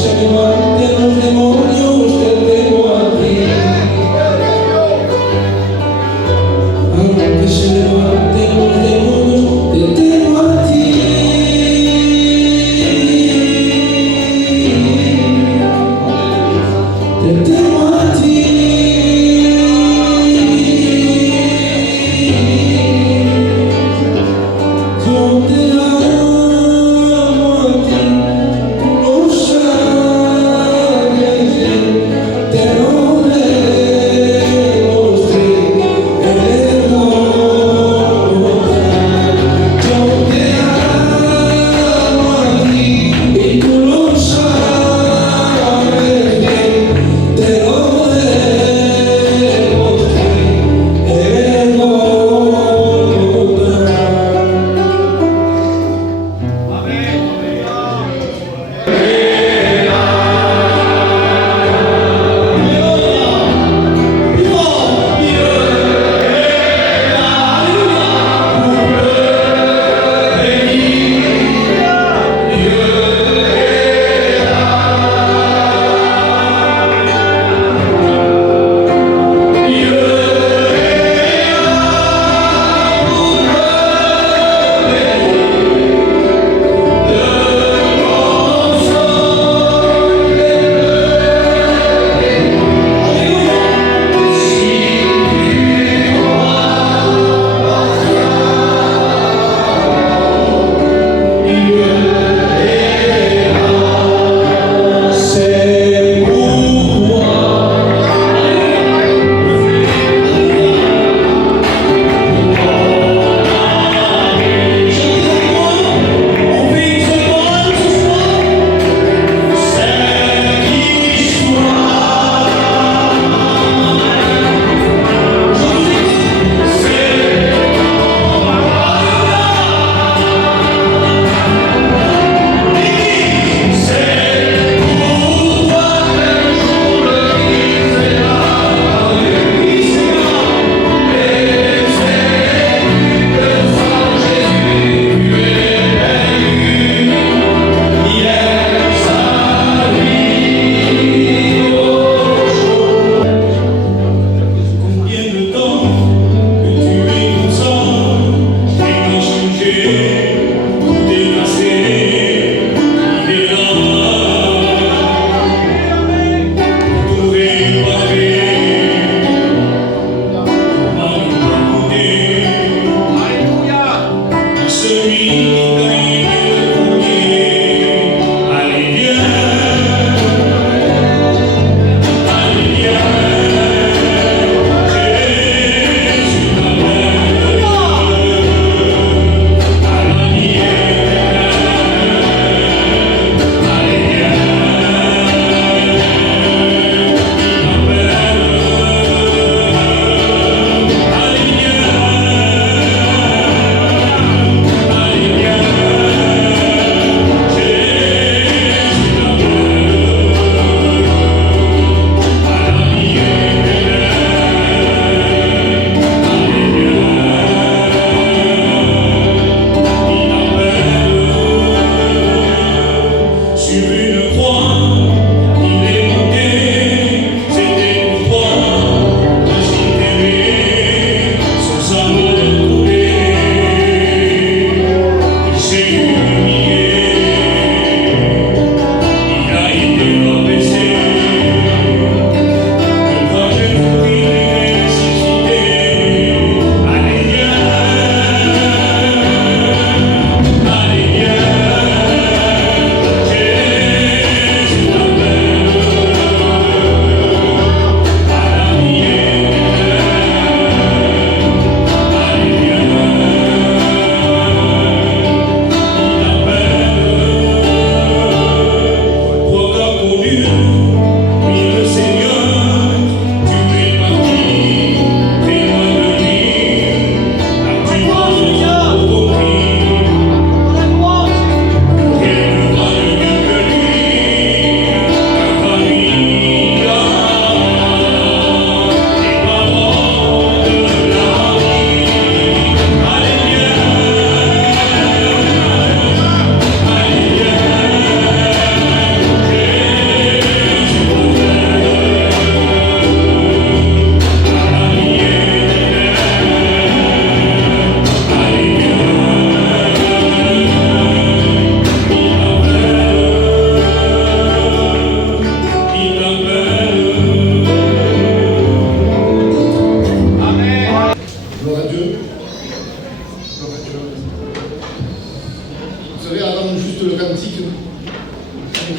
se levanten los demonios, te temo a ti. Aunque se levanten los demonios, te temo a ti. Te temo a ti. Yo te amo a ti, tú lo sabes.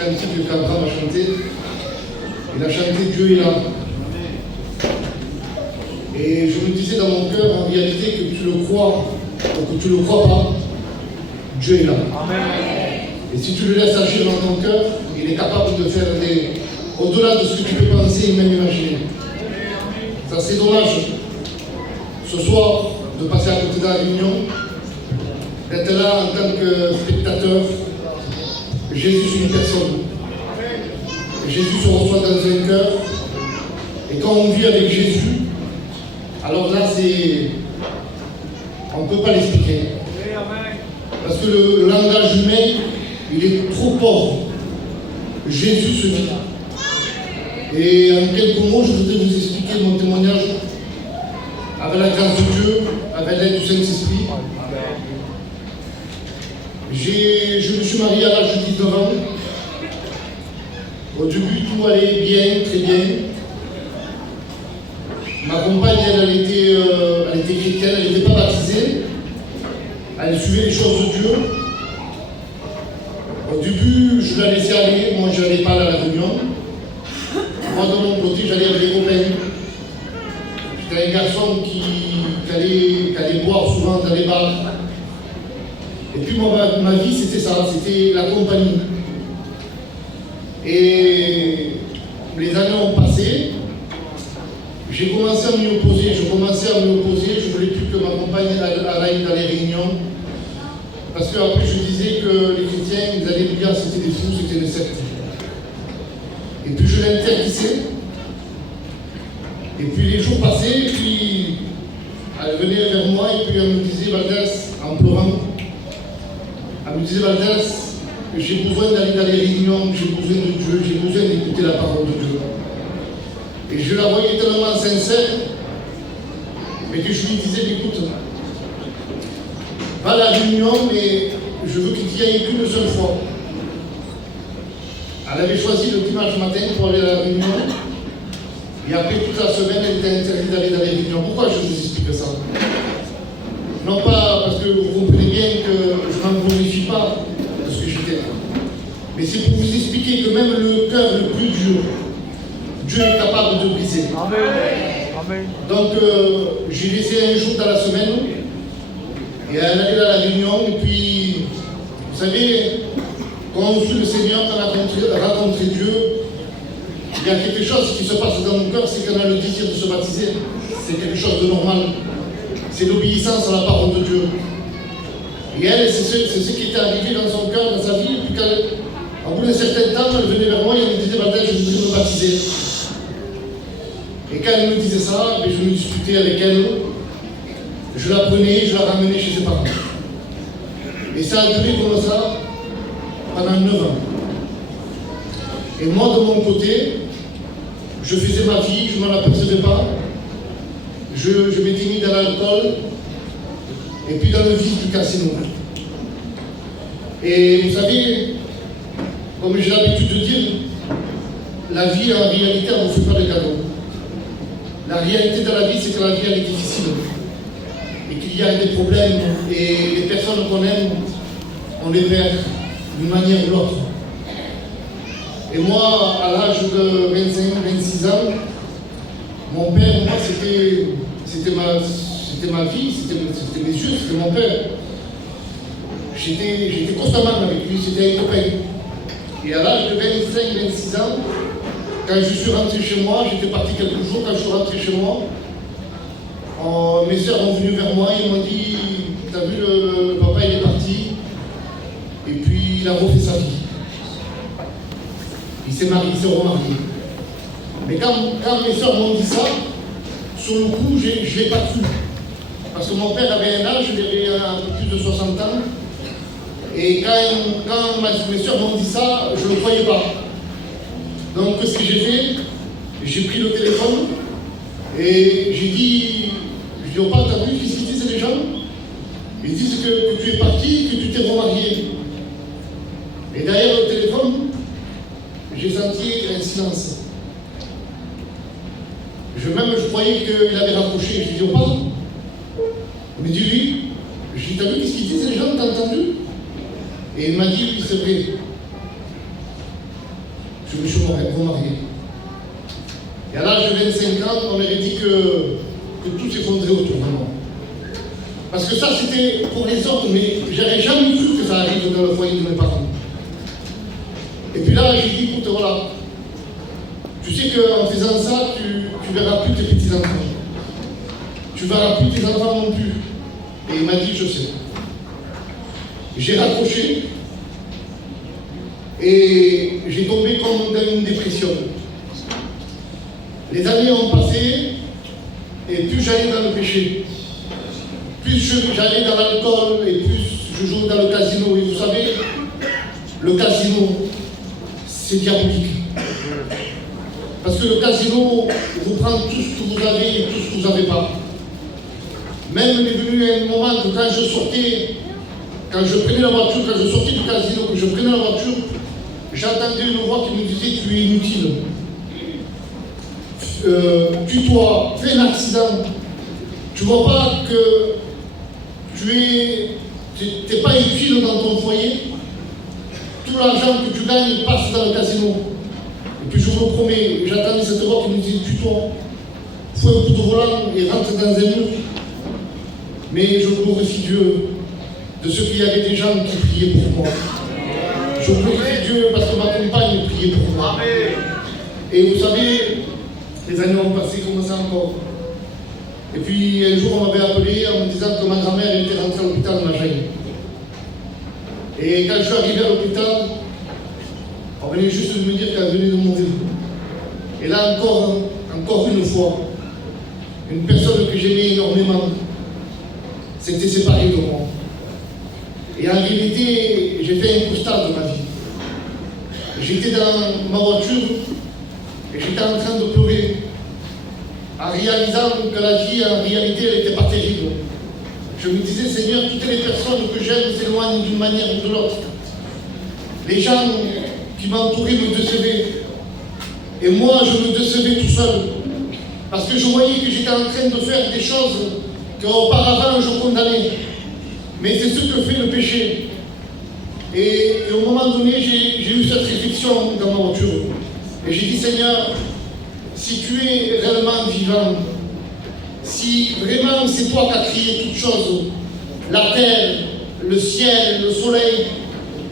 cantique que Abraham a chanté. Il a chanté Dieu est là. Et je me disais dans mon cœur, en réalité, que tu le crois ou que tu ne le crois pas, Dieu est là. Amen. Et si tu le laisses agir dans ton cœur, il est capable de faire au-delà de ce que tu peux penser et même imaginer. Ça, c'est dommage, ce soir, de passer à côté de la réunion, d'être là en tant que spectateur. Jésus, c'est une personne. Jésus se reçoit dans un cœur. Et quand on vit avec Jésus, alors là, on ne peut pas l'expliquer. Parce que le langage humain, il est trop pauvre. Jésus se vit. Et en quelques mots, je voudrais vous expliquer mon témoignage avec la grâce de Dieu, avec l'aide du Saint-Esprit. Je me suis marié à l'âge de 19 ans. Au début, tout allait bien, très bien. Ma compagne, elle était chrétienne, elle n'était pas baptisée. Elle suivait les choses de Dieu. Au début, je la laissais aller, moi je n'allais pas à la réunion. Moi de mon côté, j'allais avec les copains. J'étais un garçon qui allait boire souvent dans les bars. Et puis moi, ma vie c'était ça, c'était la compagnie. Et les années ont passé. J'ai commencé à m'y opposer, je ne voulais plus que ma compagne aille dans les réunions. Parce qu'après je disais que les chrétiens, ils allaient me dire c'était des fous, c'était des sectes. Et puis je l'interdisais. Et puis les jours passaient, et puis elle venait vers moi et puis elle me disait, Valdès, en pleurant, elle me disait, Valdès, j'ai besoin d'aller dans les réunions, j'ai besoin de Dieu, j'ai besoin d'écouter la parole de Dieu. Et je la voyais tellement sincère, mais que je lui disais, écoute, va à la réunion, mais je veux qu'il n'y aille qu'une seule fois. Elle avait choisi le dimanche matin pour aller à la réunion, et après toute la semaine, elle était interdite d'aller dans les réunions. Pourquoi je vous explique ça? Non pas parce que vous comprenez bien que je n'en glorifie pas de ce que j'étais, mais c'est pour vous expliquer que même le cœur le plus dur, Dieu est capable de briser. Amen. Donc, j'ai laissé un jour dans la semaine, et elle allait dans la réunion, et puis, vous savez, quand on suit le Seigneur, quand on a rencontré Dieu, il y a quelque chose qui se passe dans mon cœur, c'est qu'on a le désir de se baptiser. C'est quelque chose de normal. C'est l'obéissance à la parole de Dieu. Et elle, c'est ce qui était arrivé dans son cœur, dans sa vie, et puis au bout d'un certain temps, elle venait vers moi et elle me disait, Valdès, je voudrais me baptiser. Et quand elle me disait ça, je me disputais avec elle, je la prenais, je la ramenais chez ses parents. Et ça a duré comme ça pendant 9 ans. Et moi, de mon côté, je faisais ma vie, je ne m'en apercevais pas. Je m'étais mis dans l'alcool et puis dans le vice du casino. Et vous savez, comme j'ai l'habitude de dire, la vie en réalité, on ne fait pas de cadeaux. La réalité de la vie, c'est que la vie elle est difficile. Et qu'il y a des problèmes et les personnes qu'on aime, on les perd d'une manière ou l'autre. Et moi, à l'âge de 25-26 ans, mon père, moi, c'était ma vie, c'était mes yeux, c'était mon père. J'étais constamment avec lui, c'était un copain. Et à l'âge de 25-26 ans, quand je suis rentré chez moi, j'étais parti quelques jours, quand je suis rentré chez moi, mes soeurs sont venues vers moi et m'ont dit, t'as vu, le papa il est parti, et puis il a refait sa vie. Il s'est marié, il s'est remarié. Mais quand mes soeurs m'ont dit ça, sur le coup, je ne l'ai pas cru. Parce que mon père avait un âge, il avait un peu plus de 60 ans. Et quand mes soeurs m'ont dit ça, je ne le croyais pas. Donc ce que j'ai fait, j'ai pris le téléphone et j'ai dit au papa, t'as vu qu'est-ce qu'ils disent les gens? Ils disent que tu es parti, que tu t'es remarié. Et derrière le téléphone, j'ai senti un silence. Je croyais qu'il avait raccroché. Je dis au papa, il me dit lui, je dis, t'as vu qu'est-ce qu'ils disent les gens, t'as entendu? Et il m'a dit, oui, c'est vrai. je me suis remarié. Et à l'âge de 25 ans, on m'avait dit que tout s'effondrait autour de moi. Parce que ça, c'était pour les autres, mais j'avais jamais cru que ça arrive dans le foyer de mes parents. Et puis là, j'ai dit, écoute, voilà, tu sais qu'en faisant ça, tu verras plus tes petits-enfants. Tu verras plus tes enfants non plus. Et il m'a dit, je sais. J'ai raccroché et j'ai tombé comme dans une dépression. Les années ont passé et plus j'allais dans le péché, plus j'allais dans l'alcool et plus je jouais dans le casino. Et vous savez, le casino, c'est diabolique. Parce que le casino vous prend tout ce que vous avez et tout ce que vous n'avez pas. Même il est venu un moment que quand je sortais, quand je prenais la voiture, quand je sortais du casino, que je prenais la voiture, j'entendais une voix qui me disait « Tu es inutile. Tue-toi, fais un accident. Tu vois pas que tu n'es pas utile dans ton foyer. Tout l'argent que tu gagnes passe dans le casino. » Et puis je vous promets, j'entendais cette voix qui me disait « Tue-toi, fais un coup de volant et rentre dans un mur. » Mais je glorifie Dieu de ce qu'il y avait des gens qui priaient pour moi. Je glorifie Dieu parce que ma compagne priait pour moi. Et vous savez, les années ont passé comme ça encore. Et puis un jour on m'avait appelé en me disant que ma grand-mère était rentrée à l'hôpital de Najaï. Et quand je suis arrivé à l'hôpital, on venait juste de me dire qu'elle venait de mourir. Et là encore une fois, une personne que j'aimais énormément s'était séparée de moi. Et en réalité, j'ai fait un constat de ma vie. J'étais dans ma voiture et j'étais en train de pleurer, en réalisant que la vie, en réalité, elle n'était pas terrible. Je me disais, Seigneur, toutes les personnes que j'aime s'éloignent d'une manière ou de l'autre. Les gens qui m'entouraient me décevaient. Et moi, je me décevais tout seul. Parce que je voyais que j'étais en train de faire des choses qu'auparavant je condamnais. Mais c'est ce que fait le péché. Et au moment donné, j'ai eu cette réflexion dans ma voiture. Et j'ai dit, Seigneur, si tu es réellement vivant, si vraiment c'est toi qui as créé toutes choses, la terre, le ciel, le soleil,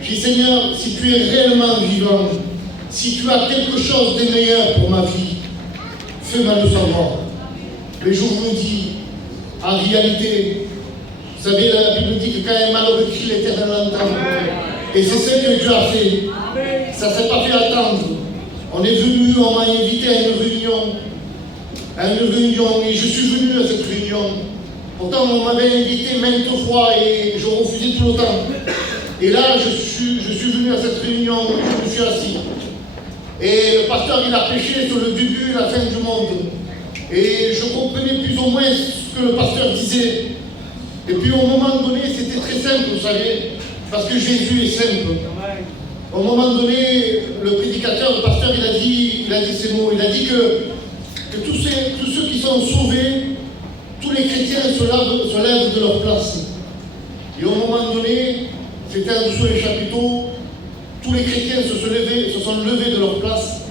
j'ai dit, Seigneur, si tu es réellement vivant, si tu as quelque chose de meilleur pour ma vie, fais-moi le savoir. Mais je vous le dis, en réalité, vous savez, la Bible dit que quand un malheureux crie, l'Éternel l'entend. Et c'est ce que Dieu a fait. Ça ne s'est pas fait attendre. On est venu, on m'a invité à une réunion. Et je suis venu à cette réunion. Pourtant, on m'avait invité maintes fois et je refusais tout le temps. Et là, je suis venu à cette réunion, je me suis assis. Et le pasteur, il a prêché sur le début et la fin du monde. Et je comprenais plus ou moins ce que le pasteur disait. Et puis au moment donné, c'était très simple, vous savez, parce que Jésus est simple. Au moment donné, le prédicateur, le pasteur, il a dit ces mots. Il a dit que tous ceux qui sont sauvés, tous les chrétiens se lèvent de leur place. Et au moment donné, c'était en dessous des chapiteaux, tous les chrétiens se sont levés de leur place.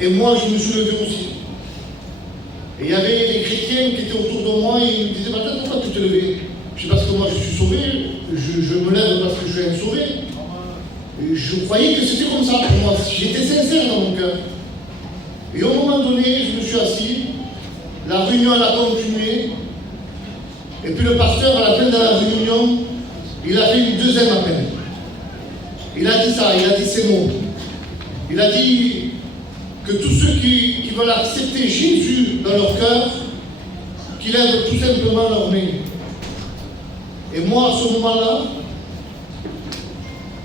Et moi, je me suis levé aussi. Et il y avait des chrétiens qui étaient autour de moi et ils me disaient, maintenant, pourquoi tu te levais? Je dis, parce que moi je suis sauvé, je me lève parce que je suis un sauvé. Et je croyais que c'était comme ça pour moi, j'étais sincère dans mon cœur. Et au moment donné, je me suis assis, la réunion elle a continué, et puis le pasteur, à la fin de la réunion, il a fait une deuxième appel. Il a dit ça, il a dit ces mots. Il a dit que tous ceux qui veulent accepter Jésus dans leur cœur, qu'ils lèvent tout simplement leurs mains. Et moi, à ce moment-là,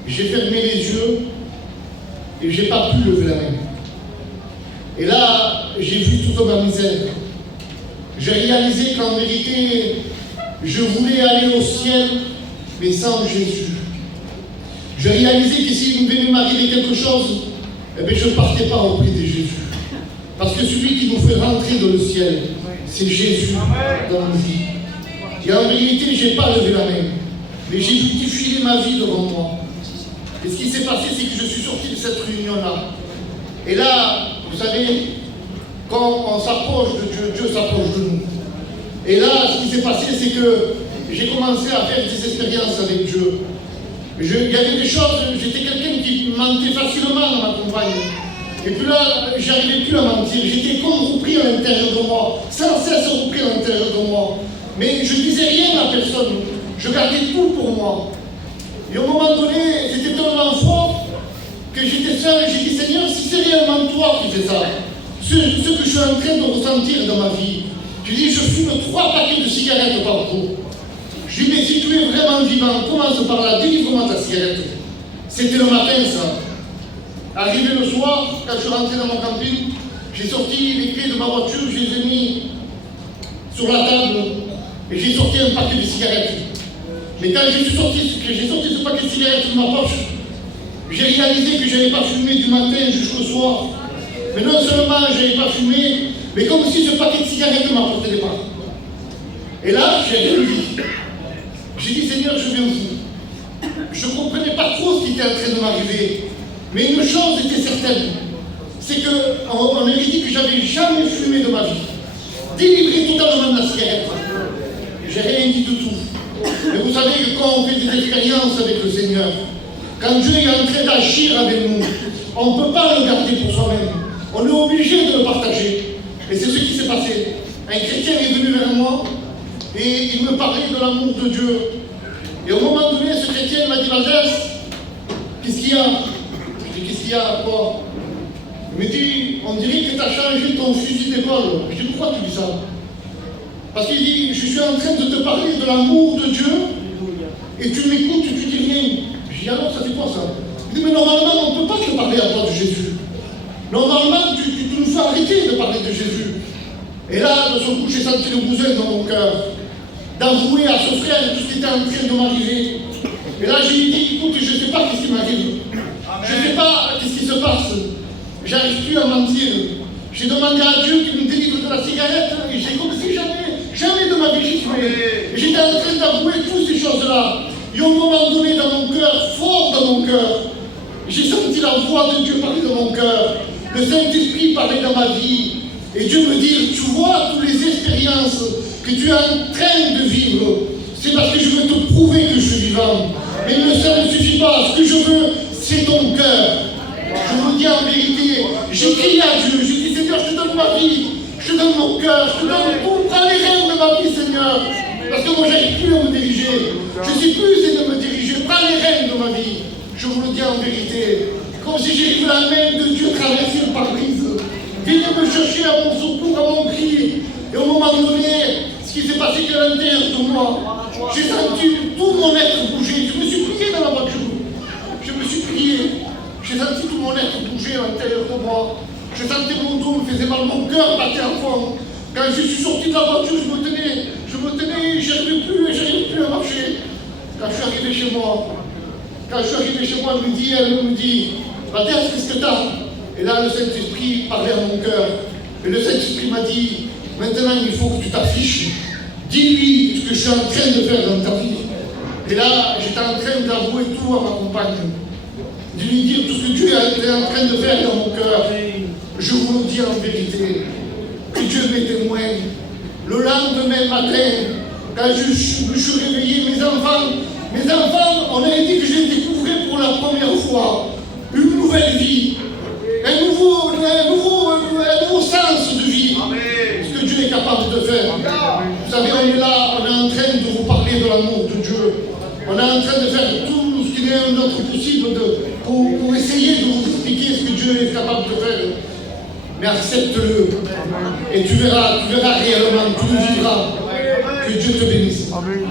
j'ai fermé les yeux et je n'ai pas pu lever la main. Et là, j'ai vu toute ma misère. J'ai réalisé qu'en vérité, je voulais aller au ciel, mais sans Jésus. J'ai réalisé que s'il venait m'arriver quelque chose, eh bien, je ne partais pas auprès de Jésus. Parce que celui qui nous fait rentrer dans le ciel, c'est Jésus dans nos vies. Et en réalité, je n'ai pas levé la main, mais j'ai vu défiler ma vie devant moi. Et ce qui s'est passé, c'est que je suis sorti de cette réunion-là. Et là, vous savez, quand on s'approche de Dieu, Dieu s'approche de nous. Et là, ce qui s'est passé, c'est que j'ai commencé à faire des expériences avec Dieu. Il y avait des choses, j'étais quelqu'un qui mentait facilement à ma compagne. Et puis là, j'arrivais plus à mentir. J'étais comme repris à l'intérieur de moi, sans cesse repris à l'intérieur de moi. Mais je ne disais rien à personne. Je gardais tout pour moi. Et au moment donné, c'était tellement fort que j'étais seul et j'ai dit, Seigneur, si c'est réellement toi qui fais ça, ce que je suis en train de ressentir dans ma vie, je dis, je fume 3 paquets de cigarettes par jour. Je dis, mais si tu es vraiment vivant, commence par là, délivre-moi ta cigarette. C'était le matin, ça. Arrivé le soir, quand je suis rentré dans mon camping, j'ai sorti les clés de ma voiture, je les ai mis sur la table et j'ai sorti un paquet de cigarettes. Mais quand j'ai sorti ce paquet de cigarettes de ma poche, j'ai réalisé que je n'avais pas fumé du matin jusqu'au soir. Mais non seulement je n'avais pas fumé, mais comme si ce paquet de cigarettes ne m'apportait pas. Et là, j'ai rien dit. J'ai dit, Seigneur, je viens vous. Je ne comprenais pas trop ce qui était en train de m'arriver. Mais une chose était certaine, c'est qu'on m'avait dit que j'avais jamais fumé de ma vie. Délivré totalement de la cigarette. J'ai rien dit du tout. Mais vous savez que quand on fait des expériences avec le Seigneur, quand Dieu est en train d'agir avec nous, on ne peut pas le garder pour soi-même. On est obligé de le partager. Et c'est ce qui s'est passé. Un chrétien est venu vers moi et il me parlait de l'amour de Dieu. Et au moment donné, ce chrétien m'a dit, Valdez, qu'est-ce qu'il y a? Je dis, qu'est-ce qu'il y a? Quoi? Il me dit, on dirait que tu as changé ton fusil d'épaule. Je dis, pourquoi tu dis ça? Parce qu'il dit, je suis en train de te parler de l'amour de Dieu et tu m'écoutes, tu dis rien. Je dis, alors ça fait quoi ça? Il dit, mais normalement, on ne peut pas te parler à toi de Jésus. Normalement, tu nous fais arrêter de parler de Jésus. Et là, de son coup, j'ai senti le besoin dans mon cœur d'avouer à ce frère tout ce qui était en train de m'arriver. Et là, j'ai dit, écoute, je ne sais pas ce qui m'arrive. Je ne sais pas ce qui se passe. J'arrive plus à mentir. J'ai demandé à Dieu qu'il me délivre de la cigarette et j'ai comme si jamais de ma vie j'y fumais. J'étais en train d'avouer toutes ces choses-là. Et au moment donné, dans mon cœur, fort dans mon cœur, j'ai senti la voix de Dieu parler dans mon cœur. Le Saint-Esprit parlait dans ma vie. Et Dieu me dit, tu vois toutes les expériences que tu es en train de vivre. C'est parce que je veux te prouver que je suis vivant. Mais ça ne suffit pas. Ce que je veux, c'est ton cœur. Je vous le dis en vérité. J'ai crié à Dieu. J'ai dit, Seigneur, je te donne ma vie. Je te donne mon cœur. Je te donne tout. Prends les rênes de ma vie, Seigneur. Parce que moi, j'arrive plus à me diriger. Je ne suis plus essayé de me diriger. Prends les rênes de ma vie. Je vous le dis en vérité. Comme si j'ai vu la main de Dieu traverser le pare-brise. Venez me chercher à mon secours, à mon cri. Et au moment donné, ce qui s'est passé qu'à l'intérieur de moi, j'ai senti tout mon être bouger. Je me suis plié dans la voiture. Je me suis plié. J'ai senti tout mon être bouger à l'intérieur de moi. Je sentais mon dos me faisait mal, mon cœur battait à fond. Quand je suis sorti de la voiture, je me tenais, j'arrivais plus à marcher. Quand je suis arrivé chez moi, elle me dit, Valdez, qu'est-ce que t'as? Et là, le Saint-Esprit parlait à mon cœur. Et le Saint-Esprit m'a dit, maintenant, il faut que tu t'affiches. Dis-lui ce que je suis en train de faire dans ta vie. Et là, j'étais en train d'avouer tout à ma compagne. De lui dire tout ce que Dieu est en train de faire dans mon cœur. Je vous le dis en vérité, que Dieu m'est témoin. Le lendemain matin, quand je me suis réveillé, mes enfants, on a dit que je les découvrais pour la première fois. Une nouvelle vie. Un nouveau sens de vie. Ce que Dieu est capable de faire. Vous savez, on est là, on est en train de vous parler de l'amour de Dieu. On est en train de faire tout ce qu'il est notre possible pour essayer de vous expliquer ce que Dieu est capable de faire. Mais accepte-le. Et tu verras réellement, tu le vivras. Que Dieu te bénisse. Amen.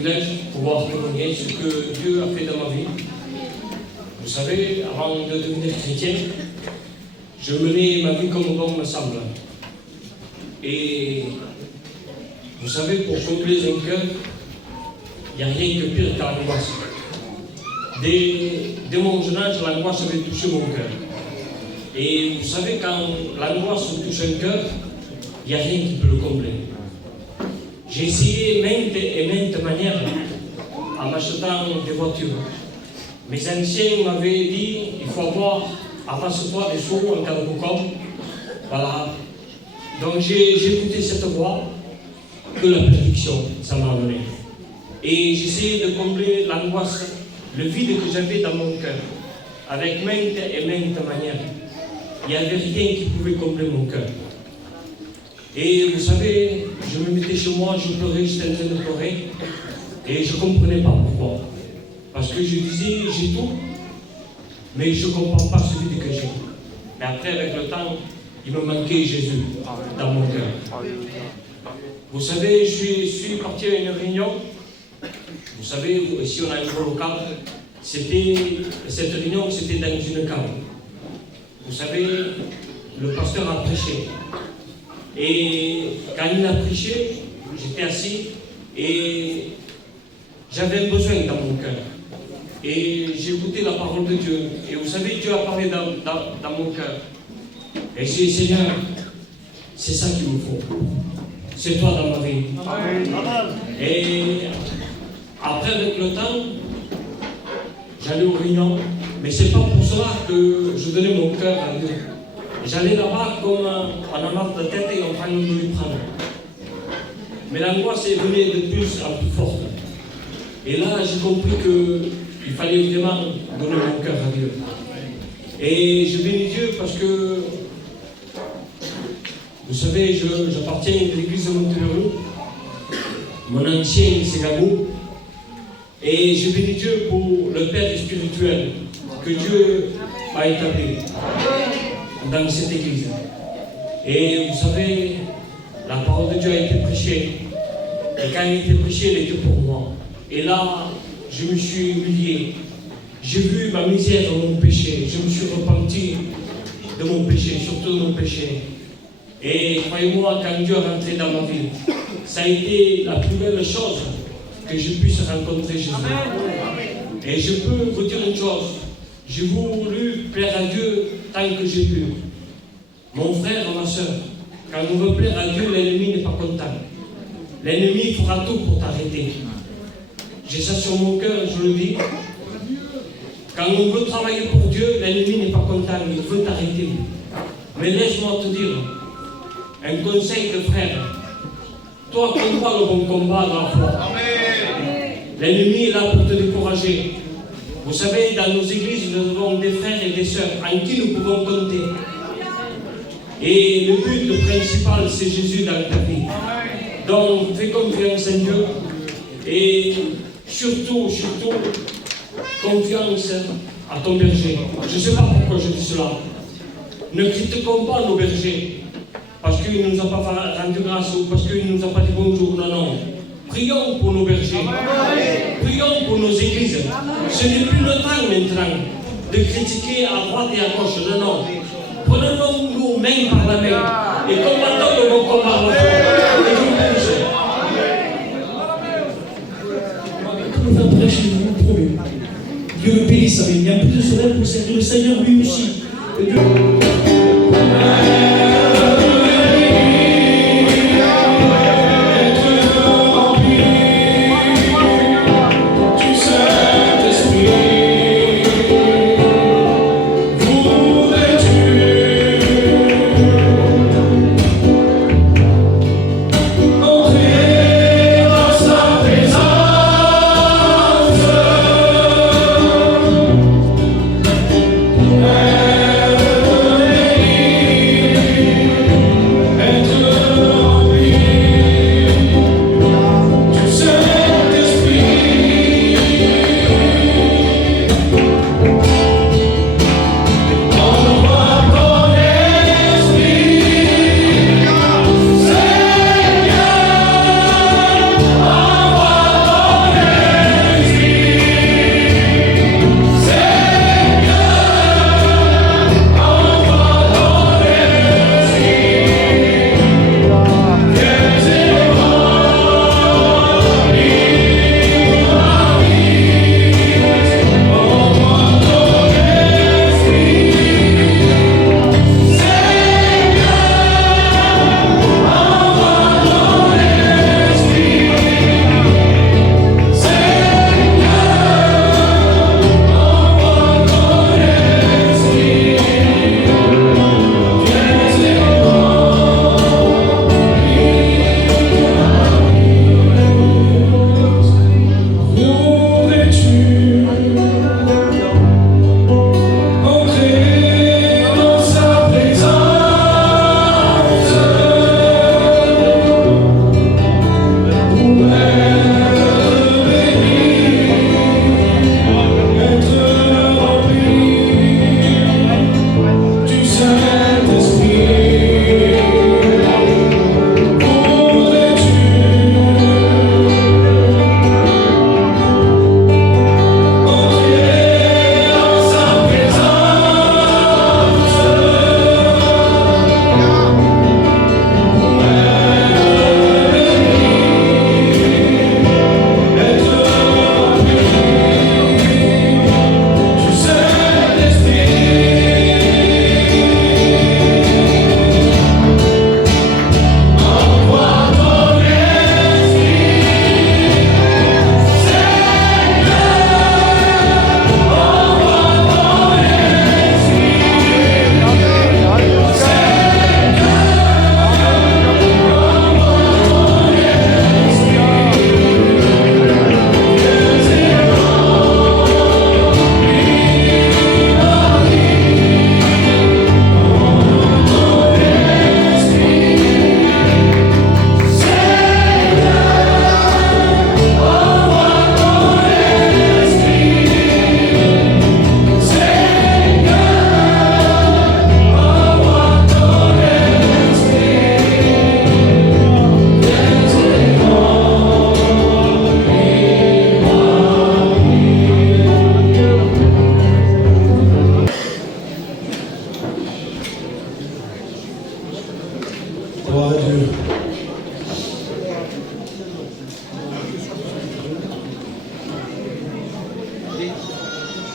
privilège de pouvoir témoigner ce que Dieu a fait dans ma vie. Vous savez, avant de devenir chrétien, je menais ma vie comme bon me semble. Et vous savez, pour combler un cœur, il n'y a rien que pire que l'angoisse. Dès mon jeune âge, l'angoisse avait touché mon cœur. Et vous savez, quand l'angoisse touche un cœur, il n'y a rien qui peut le combler. J'ai essayé maintes et maintes manières en m'achetant des voitures. Mes anciens m'avaient dit, il faut avoir avant ce soir des sous, un cadeau comme. Voilà. Donc j'ai écouté cette voix, que la prédiction, ça m'a amené. Et j'essayais de combler l'angoisse, le vide que j'avais dans mon cœur, avec maintes et maintes manières. Il n'y avait rien qui pouvait combler mon cœur. Et vous savez, je me mettais chez moi, je pleurais, j'étais en train de pleurer, et je ne comprenais pas pourquoi. Parce que je disais, j'ai tout, mais je ne comprends pas ce vide que j'ai. Mais après, avec le temps, il me manquait Jésus dans mon cœur. Vous savez, je suis parti à une réunion. Vous savez, ici on a un nouveau local. Cette réunion, c'était dans une cave. Vous savez, le pasteur a prêché. Et quand il a prêché, j'étais assis et j'avais un besoin dans mon cœur. Et j'ai écouté la parole de Dieu. Et vous savez, Dieu a parlé dans mon cœur. Et j'ai dit, Seigneur, c'est ça qu'il me faut. C'est toi dans ma vie. Amen. Et après, avec le temps, j'allais aux réunions. Mais c'est pas pour cela que je donnais mon cœur à Dieu. J'allais là-bas comme on a marre de tête et on prend de lui prendre. Mais l'angoisse est venue de plus en plus forte. Et là, j'ai compris qu'il fallait vraiment donner mon cœur à Dieu. Et je bénis Dieu parce que, vous savez, j'appartiens à l'église de Monténérou. Mon ancien, c'est Gabou. Et je bénis Dieu pour le Père spirituel que Dieu a établi dans cette église. Et vous savez, la parole de Dieu a été prêchée. Et quand elle a été prêchée, elle était pour moi. Et là, je me suis humilié. J'ai vu ma misère dans mon péché. Je me suis repenti de mon péché, surtout de mon péché. Et croyez-moi, quand Dieu est rentré dans ma vie, ça a été la plus belle chose que je puisse rencontrer Jésus. Et je peux vous dire une chose, j'ai voulu plaire à Dieu tant que j'ai pu. Mon frère, ma soeur, quand on veut plaire à Dieu, l'ennemi n'est pas content. L'ennemi fera tout pour t'arrêter. J'ai ça sur mon cœur, je le dis. Quand on veut travailler pour Dieu, l'ennemi n'est pas content, il veut t'arrêter. Mais laisse-moi te dire, un conseil de frère, toi combat le bon combat dans la foi. L'ennemi est là pour te décourager. Vous savez, dans nos églises, nous avons des frères et des sœurs en qui nous pouvons compter. Et le but principal, c'est Jésus dans ta vie. Donc, fais confiance en Dieu. Et surtout, confiance à ton berger. Je ne sais pas pourquoi je dis cela. Ne critiquons pas nos bergers parce qu'il ne nous a pas rendu grâce ou parce qu'il ne nous a pas dit bonjour. Non, non. Prions pour nos bergers. Prions pour nos églises. Ce n'est plus le temps maintenant de critiquer à droite et à gauche. Non, non. Prenons-nous main par la main et combattons le bon combat. Et Dieu le bénisse, il y a plus de soleil pour servir le Seigneur lui aussi. Yeah.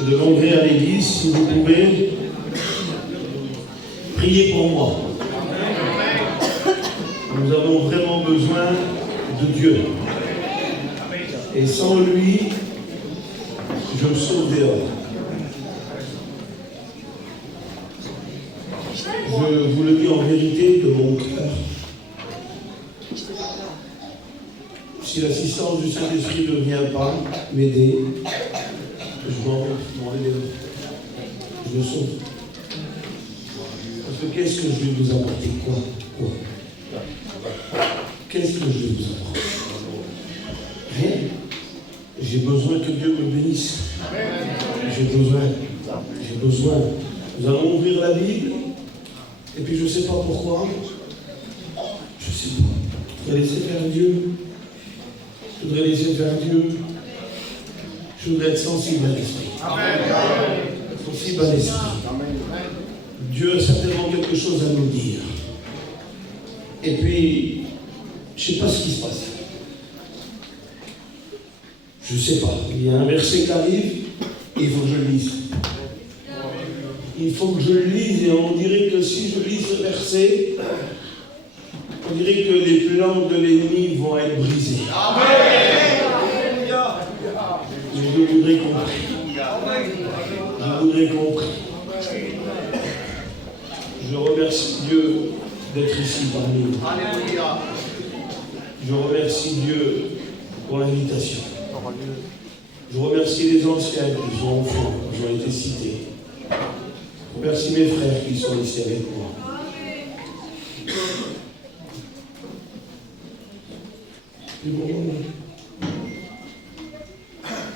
Je demanderai à l'église, si vous pouvez, prier pour moi. Nous avons vraiment besoin de Dieu. Et sans lui, je me sauve dehors. Je vous le dis en vérité de mon cœur. Si l'assistance du Saint-Esprit ne vient pas m'aider, je m'en vais. Je me sauve. Parce que qu'est-ce que je vais vous apporter? Quoi? Qu'est-ce que je vais vous apporter? Rien. J'ai besoin que Dieu me bénisse. J'ai besoin. Nous allons ouvrir la Bible. Et puis je ne sais pas pourquoi. Je ne sais pas. Je voudrais laisser faire Dieu. Je voudrais être sensible à l'esprit. Sensible à l'esprit. Dieu a certainement quelque chose à nous dire. Et puis, je ne sais pas ce qui se passe. Je ne sais pas. Il y a un verset qui arrive, et il faut que je le lise. Il faut que je le lise, et on dirait que si je lis ce verset, on dirait que les plans de l'ennemi vont être brisés. Mais je voudrais comprendre. Je remercie Dieu d'être ici parmi nous. Je remercie Dieu pour l'invitation. Je remercie les anciens qui sont enfants, qui ont été cités. Je remercie mes frères qui sont ici avec moi.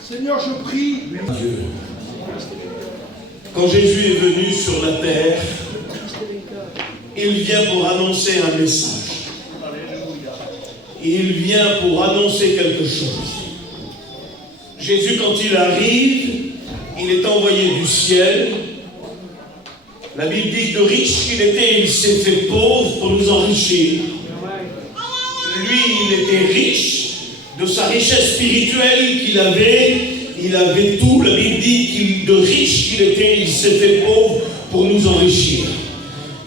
Seigneur, je prie. Dieu. Quand Jésus est venu sur la terre, il vient pour annoncer un message. Il vient pour annoncer quelque chose. Jésus, quand il arrive, il est envoyé du ciel. La Bible dit que riche qu'il était, il s'est fait pauvre pour nous enrichir. Lui, il était riche. De sa richesse spirituelle qu'il avait, il avait tout. La Bible dit de riche qu'il était, il s'est fait pauvre pour nous enrichir.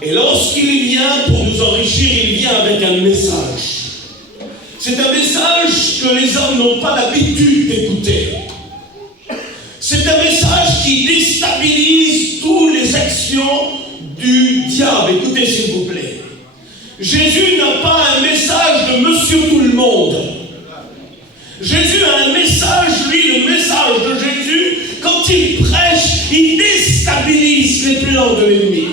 Et lorsqu'il vient pour nous enrichir, il vient avec un message. C'est un message que les hommes n'ont pas l'habitude d'écouter. C'est un message qui déstabilise toutes les actions du diable. Écoutez s'il vous plaît. Jésus n'a pas un message de Monsieur Tout-le-Monde. Jésus a un message, lui, le message de Jésus, quand il prêche, il déstabilise les plans de l'ennemi.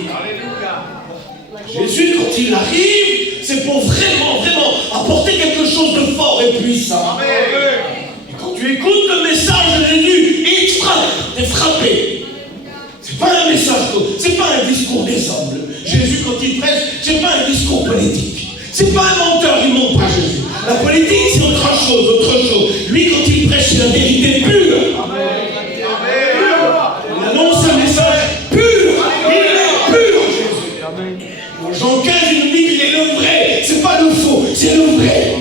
Jésus, quand il arrive, c'est pour vraiment apporter quelque chose de fort et puissant. Et quand tu écoutes le message de Jésus, il te frappe, t'es frappé. C'est pas un message, c'est pas un discours des hommes. Jésus, quand il prêche, c'est pas un discours politique. C'est pas un menteur, il ment pas Jésus. La politique, c'est autre chose. Lui, quand il prêche, c'est la vérité pure. Il annonce un message pur. Il est pur, Jésus. Dans Jean 15, il nous dit qu'il est le vrai. C'est pas le faux, c'est le vrai.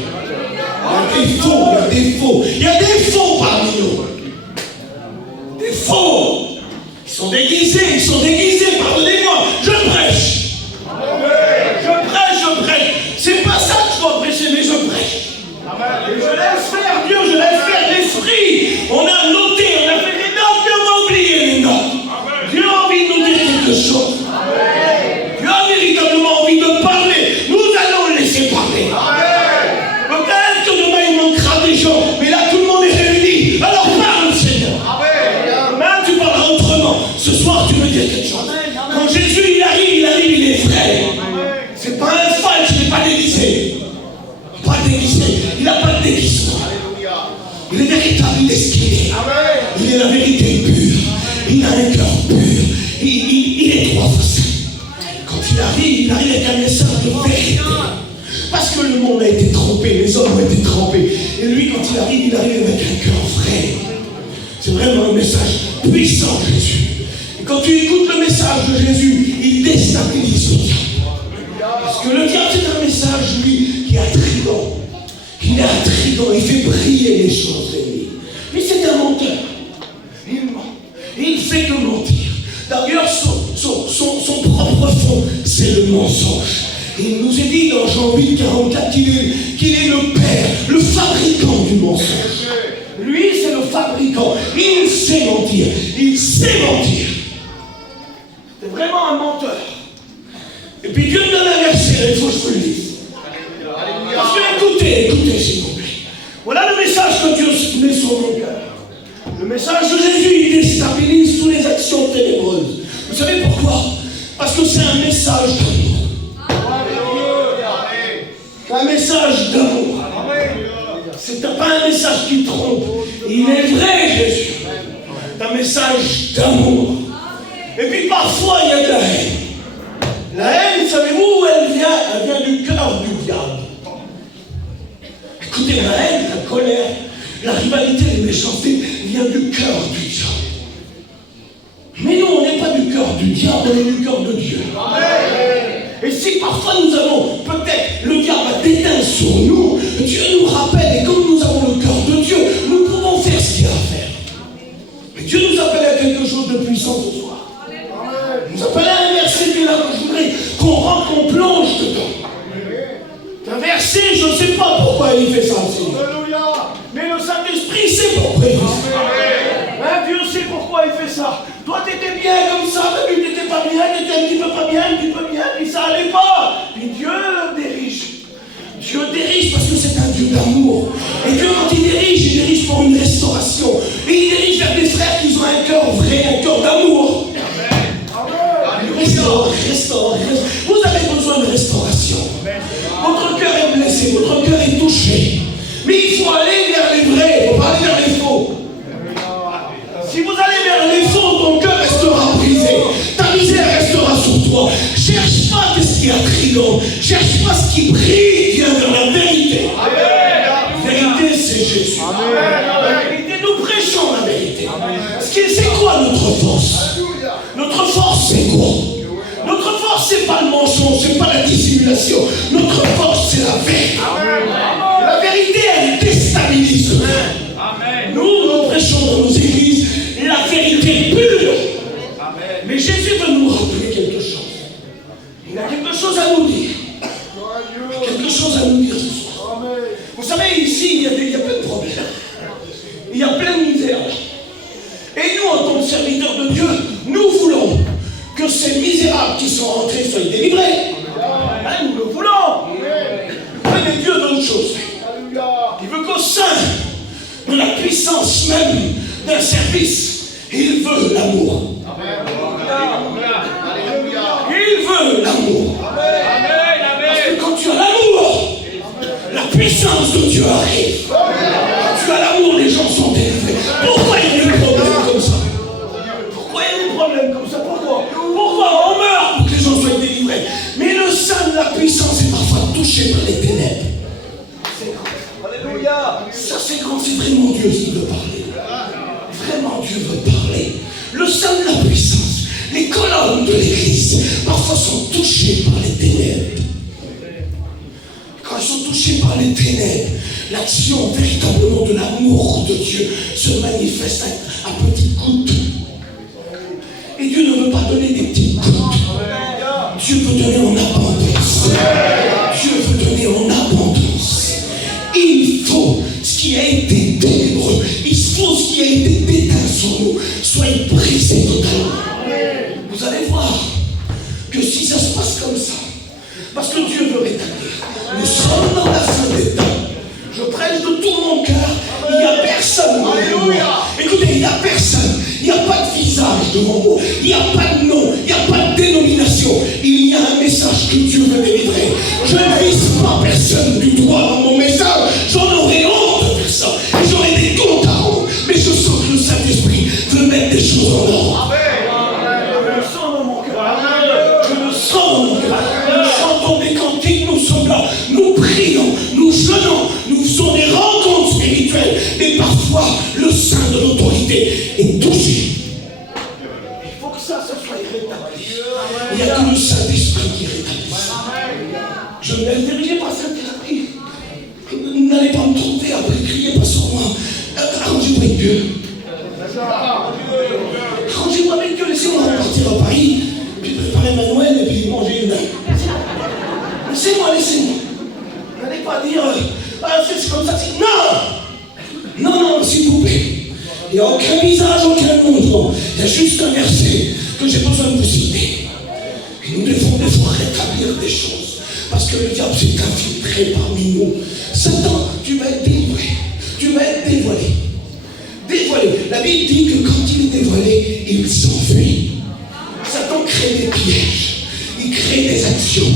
Il y a des faux parmi nous. Des faux. Ils sont déguisés, pardonnez-moi. Je prêche. C'est pas ça que je dois prêcher, mais je prêche. Et je laisse faire Dieu, je laisse faire l'esprit. On a noté, on a fait des notes, Dieu m'a oublié les notes. Dieu a envie de nous dire quelque chose. Dieu a véritablement envie de parler. Nous allons le laisser parler. Peut-être que demain il manquera des gens, mais là tout le monde est réuni. Alors parle, Seigneur. Demain tu parleras autrement. Ce soir tu veux dire quelque chose. Quand Jésus il arrive, il est vrai. C'est pas un falche, il n'est pas déguisé. Il n'a pas de déguisement. Il est véritable, il est ce qu'il est. Il est la vérité pure. Il a un cœur pur. Il est droit. Quand il arrive avec un message de vérité. Parce que le monde a été trompé, les hommes ont été trompés. Et lui, quand il arrive avec un cœur vrai. C'est vraiment un message puissant, Jésus. Et quand tu écoutes le message de Jésus, il déstabilise le diable. Parce que le diable, c'est un message, lui, qui est intriguant. Il est intriguant, il fait briller les choses de lui. Lui, c'est un menteur. Il ment. Il fait que mentir. D'ailleurs, son propre fond, c'est le mensonge. Il nous est dit dans Jean 8, 44 qu'il est le père, le fabricant du mensonge. Lui, c'est le fabricant. Il sait mentir. Il sait mentir. C'est vraiment un menteur. Et puis Dieu me donne un verset, il faut que je vous le dise. Parce que écoutez s'il vous plaît. Voilà le message que Dieu met sur mon cœur. Le message de Jésus, il déstabilise toutes les actions ténébreuses. Vous savez pourquoi? Parce que c'est un message d'amour. Un message d'amour. C'est pas un message qui trompe. Il est vrai, Jésus. C'est un message d'amour. Et puis parfois, il y a de la haine. La haine, savez-vous où elle vient? Elle vient du cœur du diable. Écoutez, la haine, la colère, la rivalité, les méchancetés vient du cœur du diable. Mais nous, on n'est pas du cœur du diable, on est du cœur de Dieu. Et si parfois nous avons, peut-être, le diable a déteint sur nous, Dieu nous rappelle, et comme nous avons le cœur de Dieu, nous pouvons faire ce qu'il y a à faire. Mais Dieu nous appelle à quelque chose de puissant ce soir. Il nous appelle à un verset qui est là, que je voudrais qu'on rentre, qu'on plonge dedans. C'est un verset, je ne sais pas pourquoi il fait ça aussi. Mais le Saint-Esprit sait pourquoi il fait ça. Dieu sait pourquoi il fait ça. Toi, tu étais bien comme ça, mais lui, tu n'étais pas bien, tu étais un petit peu pas bien, un petit peu bien, puis ça n'allait pas. Puis Dieu dirige. Dieu dirige parce que c'est un Dieu d'amour. Et Dieu, quand il dirige pour une restauration. Et il dirige vers des frères qui ont un cœur vrai, un cœur d'amour. Restaure. Vous avez besoin de restauration. Votre cœur est blessé, votre cœur est touché. Mais il faut aller vers les vrais, il ne faut pas aller vers les faux. Si vous allez vers les faux, ton cœur restera brisé. Ta misère restera sur toi. Cherche pas ce qui est attrayant. Cherche pas ce qui brille. Viens vers la vérité. La vérité, c'est Jésus. La vérité, nous prêchons la vérité. C'est quoi notre force? Notre force, c'est quoi? Notre force, c'est pas le mensonge, c'est pas la dissimulation. Notre force, c'est la vérité. La vérité, elle déstabilise. Nous prêchons dans nos églises la vérité pure. Mais Jésus veut nous rappeler quelque chose. Il a quelque chose à nous dire. Quelque chose à nous dire ce soir. Vous savez, ici, il y a plein de problèmes. Il y a plein de misère. Et nous, en tant que serviteurs de Dieu, nous voulons que ces misérables qui sont rentrés soient délivrés. Nous le voulons. Mais Dieu veut autre chose. Il veut qu'au sein de la puissance même d'un service, il veut l'amour. Il veut l'amour. Parce que quand tu as l'amour, la puissance de Dieu arrive. Quand tu as l'amour, les gens sont délivrés. Pourquoi il y a des problèmes comme ça? Pourquoi il y a des problèmes comme ça? Pourquoi on meurt pour que les gens soient délivrés? Mais le sein de la puissance est parfois touché par les ténèbres. C'est grand. Alléluia. Ça c'est grand, c'est vraiment Dieu qui veut parler. Vraiment Dieu veut parler. Le sein de la puissance, les colonnes de l'église, parfois sont touchées par les ténèbres. Quand elles sont touchées par les ténèbres, l'action véritablement de l'amour de Dieu se manifeste à petites gouttes. Et Dieu ne veut pas donner des petites gouttes. Dieu veut donner en abondance. Dieu veut donner en abondance. Il faut ce qui a été ténébreux, il faut ce qui a été déteint sur nous, soit brisé totalement. Vous allez voir que si ça se passe comme ça, parce que Dieu veut rétablir, nous sommes dans la fin des temps. Je prêche de tout mon cœur, il n'y a personne devant moi. Écoutez, il n'y a personne, il n'y a pas de visage devant moi, il n'y a pas de nom, il n'y a pas de dénomination. Il y a un message que Dieu veut délivrer. Je ne vise pas personne du doigt dans mon message, j'en aurais honte de faire ça, et j'aurais des comptes à rendre. Mais je sens que le Saint-Esprit veut mettre des choses en ordre. Je le sens dans mon cœur. Je le sens dans mon cœur. Nous chantons des cantiques, nous sommes là, nous prions, nous jeûnons, nous faisons des rencontres spirituelles. Et parfois, le sein de l'autorité est touché. Il faut que ça soit rétabli. Il n'y a que le Saint-Esprit qui rétablit ça. Je ne vais diriger par Saint-Esprit. N'allez pas me tromper après, criez pas sur moi. Arrangez-moi avec Dieu. Arrangez-moi s'il vous plaît. Il n'y a aucun visage, aucun mouvement. Il y a juste un verset que j'ai besoin de vous citer. Et nous devons des fois rétablir des choses. Parce que le diable s'est infiltré parmi nous. Satan, tu vas être délivré. Tu vas être dévoilé. Dévoilé. La Bible dit que quand il est dévoilé, il s'enfuit. Satan crée des pièges. Il crée des actions.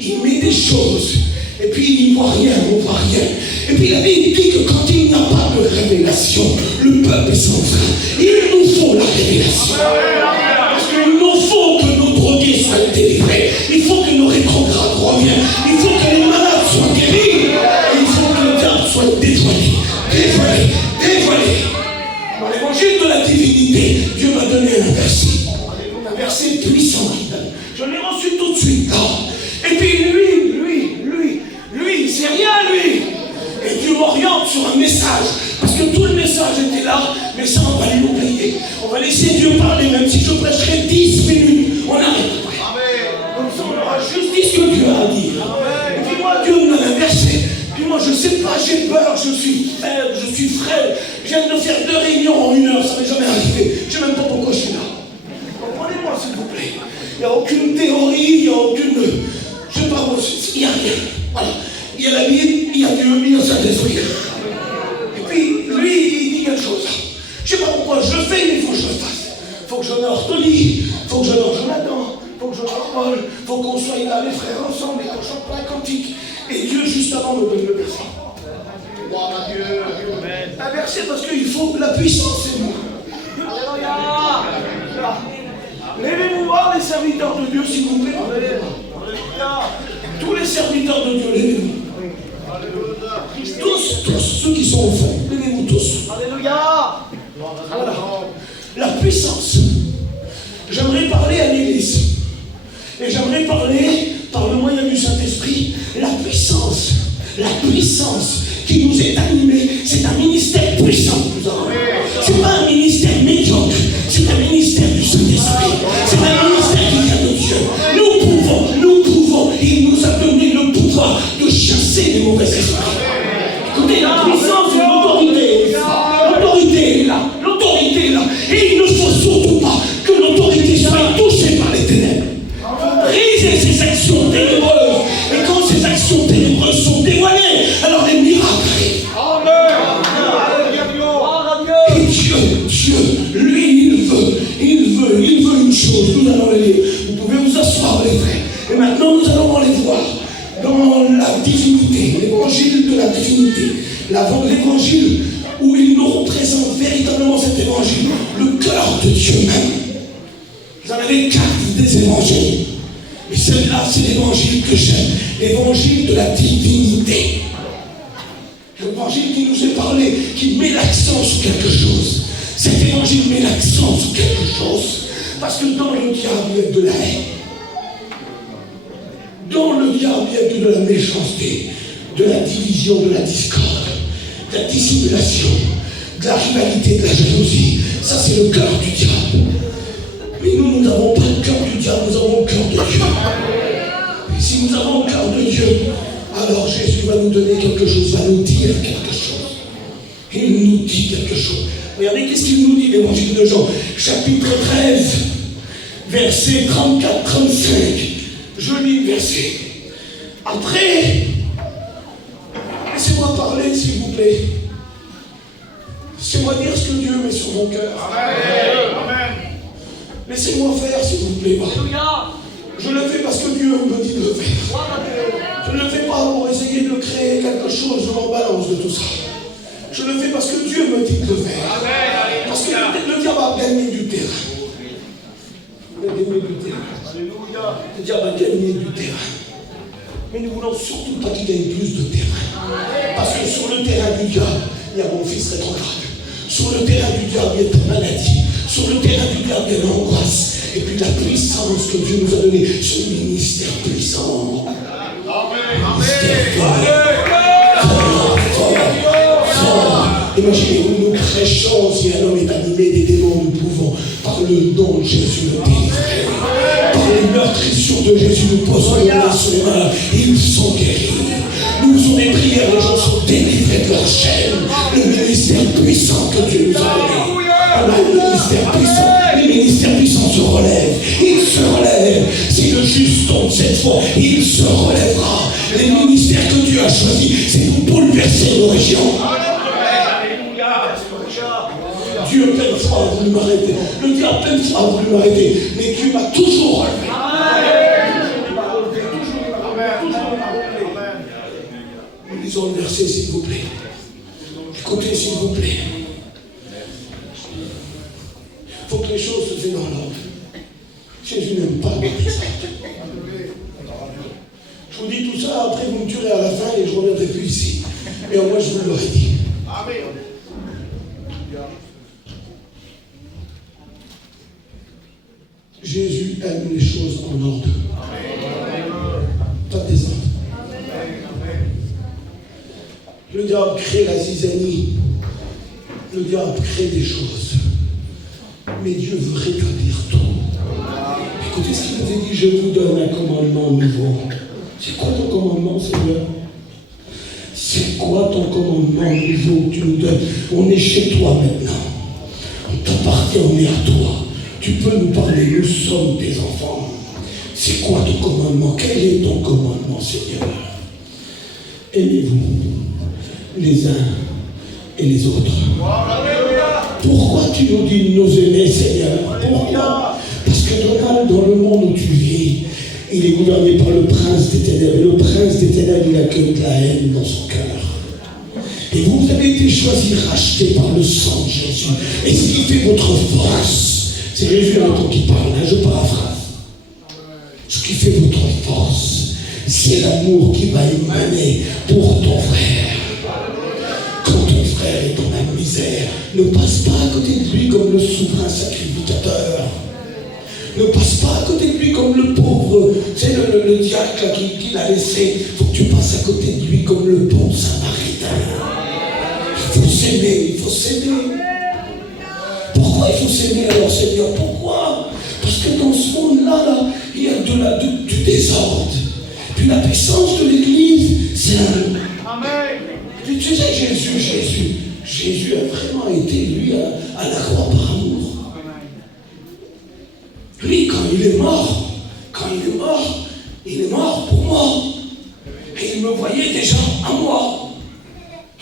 Il met des choses. Et puis il n'y voit rien, on ne voit rien. Et puis la Bible dit que quand il n'y a pas de révélation, le peuple est sans frein. Il nous faut la révélation. Parce qu'il nous faut que nos drogués soient délivrés. Il faut que nos rétrogrades reviennent. Il faut que les malades soient guéris. Il faut que le diable soit dévoilé. Dévoilé. Dévoilé. Dans l'évangile de la divinité, Dieu m'a donné un verset puissant. Je l'ai reçu tout de suite. Et puis lui, il sait rien, lui. Et Dieu m'oriente sur un message. Parce que tout le message était là, mais ça, on va l'oublier. On va laisser Dieu parler, même si je prêcherai 10 minutes. On arrête. Comme ça, on aura juste dit ce que Dieu a à dire. Et puis moi, Dieu me donne un verset. Puis moi, je sais pas, j'ai peur, je suis faible, je suis frêle. Je viens de faire 2 réunions en 1 heure, ça m'est jamais arrivé. Je sais même pas pourquoi je suis là. Comprenez-moi, s'il vous plaît. Il n'y a aucune théorie, il n'y a aucune... Je sais pas, il n'y a rien. Voilà. Il y a la Bible, il y a Dieu, il y a Saint-Esprit. Et puis, lui, il dit quelque chose. Je ne sais pas pourquoi je le fais, mais il faut que je le fasse. Il faut que j'honore Tony, il faut que j'honore Jonathan, il faut que j'honore Paul, il faut qu'on soit là, les frères, ensemble, et qu'on chante plein cantique. Et Dieu, juste avant, me donne le verset. Un verset parce qu'il faut que la puissance, c'est moi. Levez-vous voir les serviteurs de Dieu, s'il vous plaît. Tous les serviteurs de Dieu, levez-vous. Tous ceux qui sont au fond, levez-vous tous. Alléluia. Voilà. La puissance. J'aimerais parler à l'église. Et j'aimerais parler, par le moyen du Saint-Esprit, la puissance qui nous est animée. C'est un ministère puissant que nous avons. C'est pas un ministère médiocre, c'est un ministère du Saint-Esprit. C'est un ministère qui vient de Dieu. Nous pouvons, il nous a donné le pouvoir de chasser les mauvais esprits. Écoutez, la puissance et l'autorité. L'autorité est là. L'autorité est là. Et il ne faut surtout pas que l'autorité soit touchée par les ténèbres. Brisez ces actions ténébreuses. Et quand ces actions ténébreuses sont dévoilées, alors les miracles arrivent. Et Dieu, lui, il veut une chose. Nous allons les lire. Vous pouvez vous asseoir, les frères. Et maintenant, nous allons aller voir dans la divinité, l'évangile de la divinité, l'évangile où il nous représente véritablement cet évangile, le cœur de Dieu même. Vous en avez 4 des évangiles. Mais celui-là, c'est l'évangile que j'aime, l'évangile de la divinité. L'évangile qui nous est parlé, qui met l'accent sur quelque chose. Cet évangile met l'accent sur quelque chose. Parce que dans le diable, il y a de la haine. Dans le diable, il y a de la méchanceté, de la division, de la discorde, de la dissimulation, de la rivalité, de la jalousie. Ça, c'est le cœur du diable. Mais nous n'avons pas le cœur du diable, nous avons le cœur de Dieu. Et si nous avons le cœur de Dieu, alors Jésus va nous donner quelque chose, va nous dire quelque chose. Il nous dit quelque chose. Regardez qu'est-ce qu'il nous dit, l'évangile de Jean, chapitre 13, verset 34-35. Je lis le verset. Après, laissez-moi parler, s'il vous plaît. Laissez-moi dire ce que Dieu met sur mon cœur. Amen. Laissez-moi faire, s'il vous plaît. Je le fais parce que Dieu me dit de le faire. Je ne le fais pas pour essayer de créer quelque chose, je m'en balance de tout ça. Je le fais parce que Dieu me dit de le faire. Parce que le diable a gagné du terrain. Il a gagné du terrain. Le diable a gagné du terrain. Mais nous ne voulons surtout pas qu'il gagne plus de terrain. Parce que sur le terrain du diable, il y a mon fils rétrograde. Sur le terrain du diable, il y a ta maladie. Sur le terrain du diable, il y a l'angoisse. Et puis la puissance que Dieu nous a donnée, ce ministère puissant. Imaginez-vous, nous prêchons, si un homme est animé des démons, nous pouvons, par le nom de Jésus, le délivrer. Par les meurtrissures de Jésus, nous posons les mains sur les malades, ils sont guéris. Nous faisons des prières, les gens sont délivrés de leur chaîne. Le ministère ministère puissant que Dieu nous a donné. On a un ministère puissant. Les ministères puissants se relèvent. Ils se relèvent. Si le juste tombe cette fois, il se relèvera. Les ministères que Dieu a choisis, c'est pour bouleverser nos régions. Dieu plein de fois a voulu m'arrêter. Le diable plein de fois a voulu m'arrêter. Mais Dieu m'a toujours relevé. Nous lisons le verset, s'il vous plaît. Écoutez, s'il vous plaît. Il faut que les choses se fassent dans l'ordre. Jésus n'aime pas le désordre. Je vous dis tout ça, après vous me tuerez à la fin et je ne reviendrai plus ici. Mais au moins je vous l'aurais dit. Amen. Jésus aime les choses en ordre. Pas de désordre. Le diable crée la zizanie. Le diable crée des choses. Mais Dieu veut rétablir tout. Écoutez ce qu'il nous a dit, je vous donne un commandement nouveau. C'est quoi ton commandement, Seigneur? C'est quoi ton commandement nouveau que tu nous donnes? On est chez toi maintenant. On t'appartient, on est à toi. Tu peux nous parler, nous sommes tes enfants. C'est quoi ton commandement? Quel est ton commandement, Seigneur? Aimez-vous les uns et les autres. Pourquoi tu nous dis de nous aimer, Seigneur? Pourquoi? Parce que Donald, dans le monde où tu vis, il est gouverné par le prince des ténèbres. Et le prince des ténèbres, il accueille de la haine dans son cœur. Et vous avez été choisis, rachetés par le sang de Jésus. Et ce qui fait votre force, c'est Jésus en même qui parle, hein, je paraphrase. Ce qui fait votre force, c'est l'amour qui va émaner pour ton frère. Quand ton frère est dans la misère, ne passe pas à côté de lui comme le souverain sacrificateur. Ne passe pas à côté de lui comme le pauvre, c'est le diacre qui l'a laissé. Il faut que tu passes à côté de lui comme le bon samaritain. Il faut s'aimer, il faut s'aimer. Pourquoi il faut s'aimer alors, Seigneur? Pourquoi? Parce que dans ce monde-là, il y a du désordre. Puis la puissance de l'Église, c'est un... Amen. Tu sais, Jésus a vraiment été, lui, à la croix par amour. Lui, quand il est mort pour moi. Et il me voyait déjà à moi.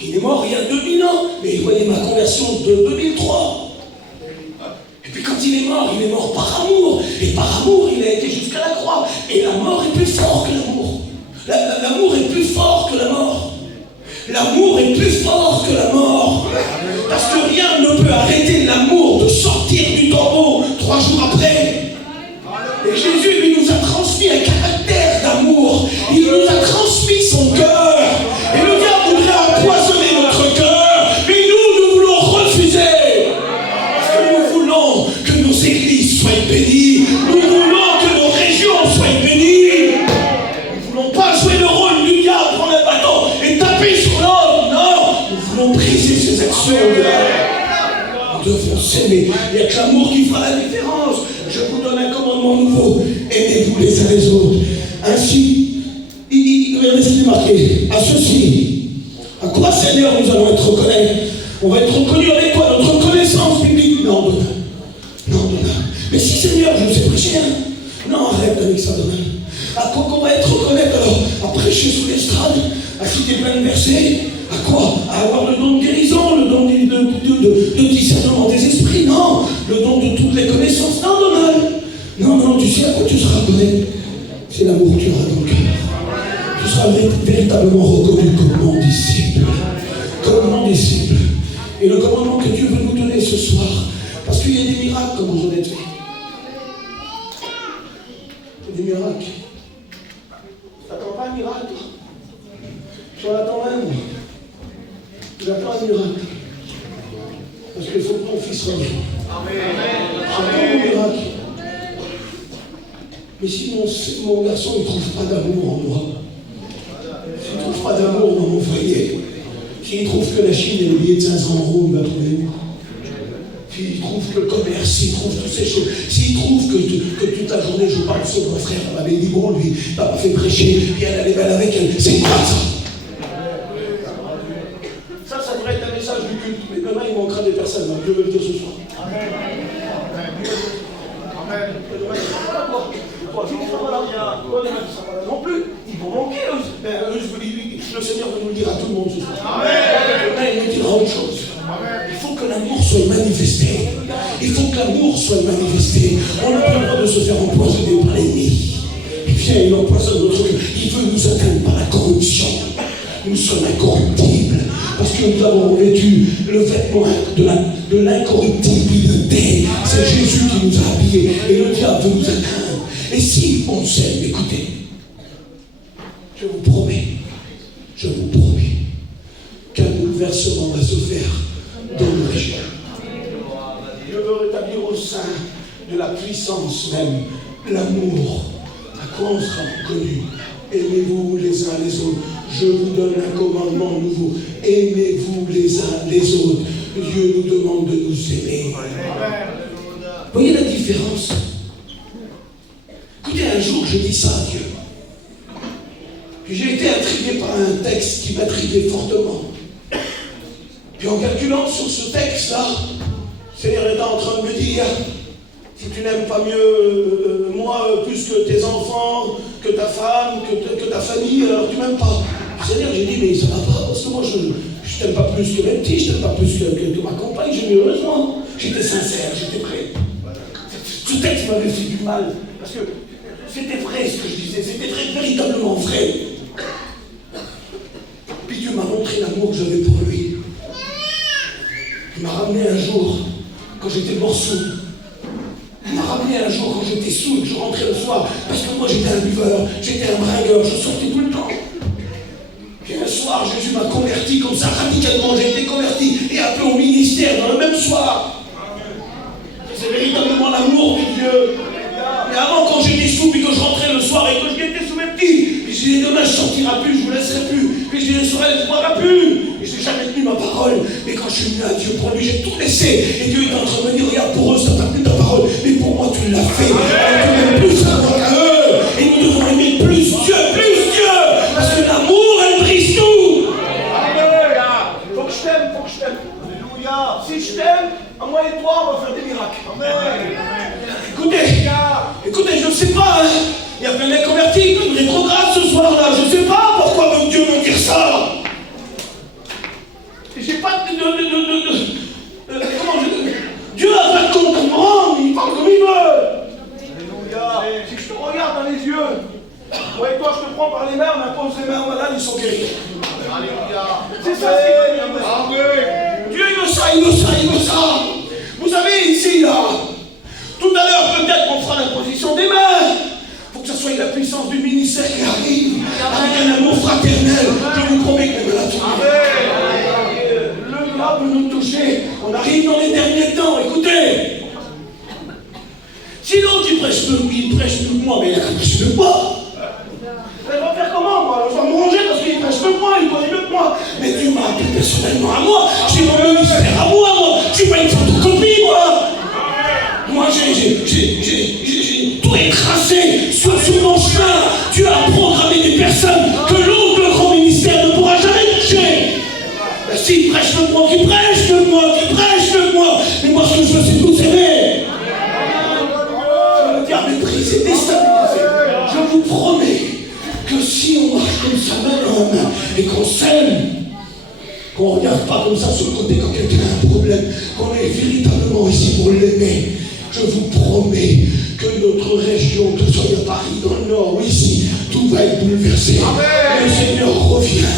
Il est mort il y a 2000 ans, mais il voyait ma conversion de 2003. Et puis quand il est mort par amour. Et par amour, il a été jusqu'à la croix. Et la mort est plus forte que l'amour. L'amour est plus fort que la mort. L'amour est plus fort que la mort. Parce que rien ne peut arrêter l'amour de sortir du tombeau 3 jours après. Et Jésus, lui, nous a transmis un caractère d'amour. Il nous a transmis son cœur. Et le diable voudrait empoisonner notre cœur. Mais nous voulons refuser. Parce que nous voulons que nos églises soient bénies. Nous voulons que nos régions soient bénies. Nous ne voulons pas jouer le rôle du diable, prendre un bâton et taper sur l'homme. Non, nous voulons briser ces actions. Nous devons s'aimer. Il n'y a que l'amour qui fera la différence. Je vous donne un commandement nouveau. Aimez-vous les uns les autres. Ainsi, regardez ce qui est marqué. À ceci, à quoi, Seigneur, nous allons être reconnus? On va être reconnus avec quoi? Notre reconnaissance biblique? Non, Donald. Mais si, Seigneur, je sais prêcher. Non, arrête avec ça, Donald. À quoi qu'on va être reconnus alors? À prêcher sous l'estrade? À citer plein de versets? À quoi? À avoir le don de guérison, le don de discernement des esprits? Non. Le don de toutes les connaissances? Non, Donald. Non, tu sais à quoi tu seras donné? C'est l'amour que tu auras dans le cœur. Tu seras véritablement reconnu comme mon disciple. Comme mon disciple. Et le commandement que Dieu veut nous donner ce soir, parce qu'il y a des miracles comme vous en êtes fait. Des miracles. Tu n'attends pas un miracle? Tu en attends un. J'attends un miracle. Parce qu'il faut que mon fils revienne. J'attends un miracle. Mais si mon garçon ne trouve pas d'amour en moi, s'il ne trouve pas d'amour dans mon foyer, s'il trouve que la Chine est le billet de 500 €, il va trouver où? S'il trouve que le commerce, s'il trouve toutes ces choses, s'il trouve que toute la journée je parle sur mon frère, elle m'avait dit bon, lui, il m'a fait prêcher, puis elle allait belle avec elle. C'est quoi ça? Ça devrait être un message du culte, mais demain il manquera des personnes. Dieu veut le dire ce soir. Amen. Amen. Non plus, ils vont manquer. Le Seigneur veut nous le dire à tout le monde ce soir. Amen. Il nous dira autre chose. Il faut que l'amour soit manifesté. Il faut que l'amour soit manifesté. On n'a pas le droit de se faire empoisonner par l'ennemi. Il vient, il empoisonne notre cœur. Il veut nous atteindre par la corruption. Nous sommes incorruptibles. Parce que nous avons revêtu le vêtement de l'incorruptibilité. C'est Jésus qui nous a habillés. Et le diable veut nous atteindre. Et si on s'aime, écoutez, je vous promets qu'un bouleversement va se faire dans nos régions. Dieu veut rétablir au sein de la puissance même l'amour. À quoi on sera reconnu? Aimez-vous les uns les autres. Je vous donne un commandement nouveau. Aimez-vous les uns les autres. Dieu nous demande de nous aimer. Voyez la différence? Écoutez, un jour, je dis ça à Dieu. Puis j'ai été intrigué par un texte qui m'intriguait fortement. Puis en calculant sur ce texte-là, le Seigneur était en train de me dire, si tu n'aimes pas mieux moi plus que tes enfants, que ta femme, que ta famille, alors tu m'aimes pas. Le Seigneur, j'ai dit, mais ça va pas, parce que moi je t'aime pas plus que mes petits, je t'aime pas plus que ma compagne, j'ai mis heureusement. J'étais sincère, j'étais prêt. Ce texte m'avait fait du mal, parce que c'était vrai ce que je disais, c'était véritablement vrai. Puis Dieu m'a montré l'amour que j'avais pour lui. Il m'a ramené un jour, quand j'étais morceau. Il m'a ramené un jour, quand j'étais saoul, que je rentrais le soir, parce que moi j'étais un buveur, j'étais un bringueur, je sortais tout le temps. Puis un soir, Jésus m'a converti comme ça, radicalement, j'ai été converti et appelé au ministère dans le même soir. C'est véritablement l'amour de Dieu. Mais avant, quand j'étais sous, puis que je rentrais le soir et que j'étais sous mes petits, puis je disais, demain je ne sortirai plus, je ne vous laisserai plus. Puis je disais, le soir, je ne boirai plus. Et je n'ai jamais tenu ma parole. Mais quand je suis venu à Dieu pour lui, j'ai tout laissé. Et Dieu est en train de me dire, regarde, pour eux, ça t'a plu ta parole. Mais pour moi, tu l'as fait. Alors tu m'aimes plus à moi qu'à eux. Et nous devons aimer plus Dieu, plus Dieu. Parce que l'amour, elle brise tout. Alléluia. Faut que je t'aime, faut que je t'aime. Alléluia. Si je t'aime, à moi et toi, on va faire des miracles. Écoutez, je ne sais pas, hein. Il y a plein de convertis, plein de rétrogrades ce soir-là. Je ne sais pas pourquoi veut Dieu me dire ça. J'ai pas Dieu a pas de compte à me rendre, il parle comme il veut. Alléluia. Si je te regarde dans les yeux, moi et toi je te prends par les mains, on impose les mains aux malades, ils sont guéris. Alléluia. C'est ça, c'est Dieu il veut ça, il veut ça, il veut ça. Vous savez, ici, là, tout à l'heure, peut-être qu'on fera l'imposition des mains. Il faut que ce soit la puissance du ministère qui arrive, avec un amour fraternel. Je vous promets que le diable veut nous toucher. On arrive dans les derniers temps, écoutez. Si l'autre, il prêche mieux que moi, mais il a prêché mieux que moi. Elle va faire comment, moi? Je vais me ranger parce qu'il prêche mieux que moi, il connaît mieux que moi. Mais Dieu m'a appelé personnellement à moi. J'ai mon ministère à moi. Je suis pas une photocopie, moi. Moi, j'ai tout écrasé sur mon chemin. Dieu a programmé des personnes que l'autre, le grand ministère, ne pourra jamais toucher. Ben, s'il prêche mieux que moi, qu'il prêche mieux que moi, qu'il prêche mieux que moi. Mais moi, ce que je veux, c'est vous aimer. Le diable est brisé, déstabilisé. Je vous promets que si on marche comme ça, main en main, et qu'on s'aime, qu'on ne regarde pas comme ça sur le côté quand quelqu'un a un problème, qu'on est véritablement ici pour l'aimer, je vous promets que notre région, que ce soit à Paris, dans le Nord ou ici, tout va être bouleversé. Amen. Le Seigneur revient.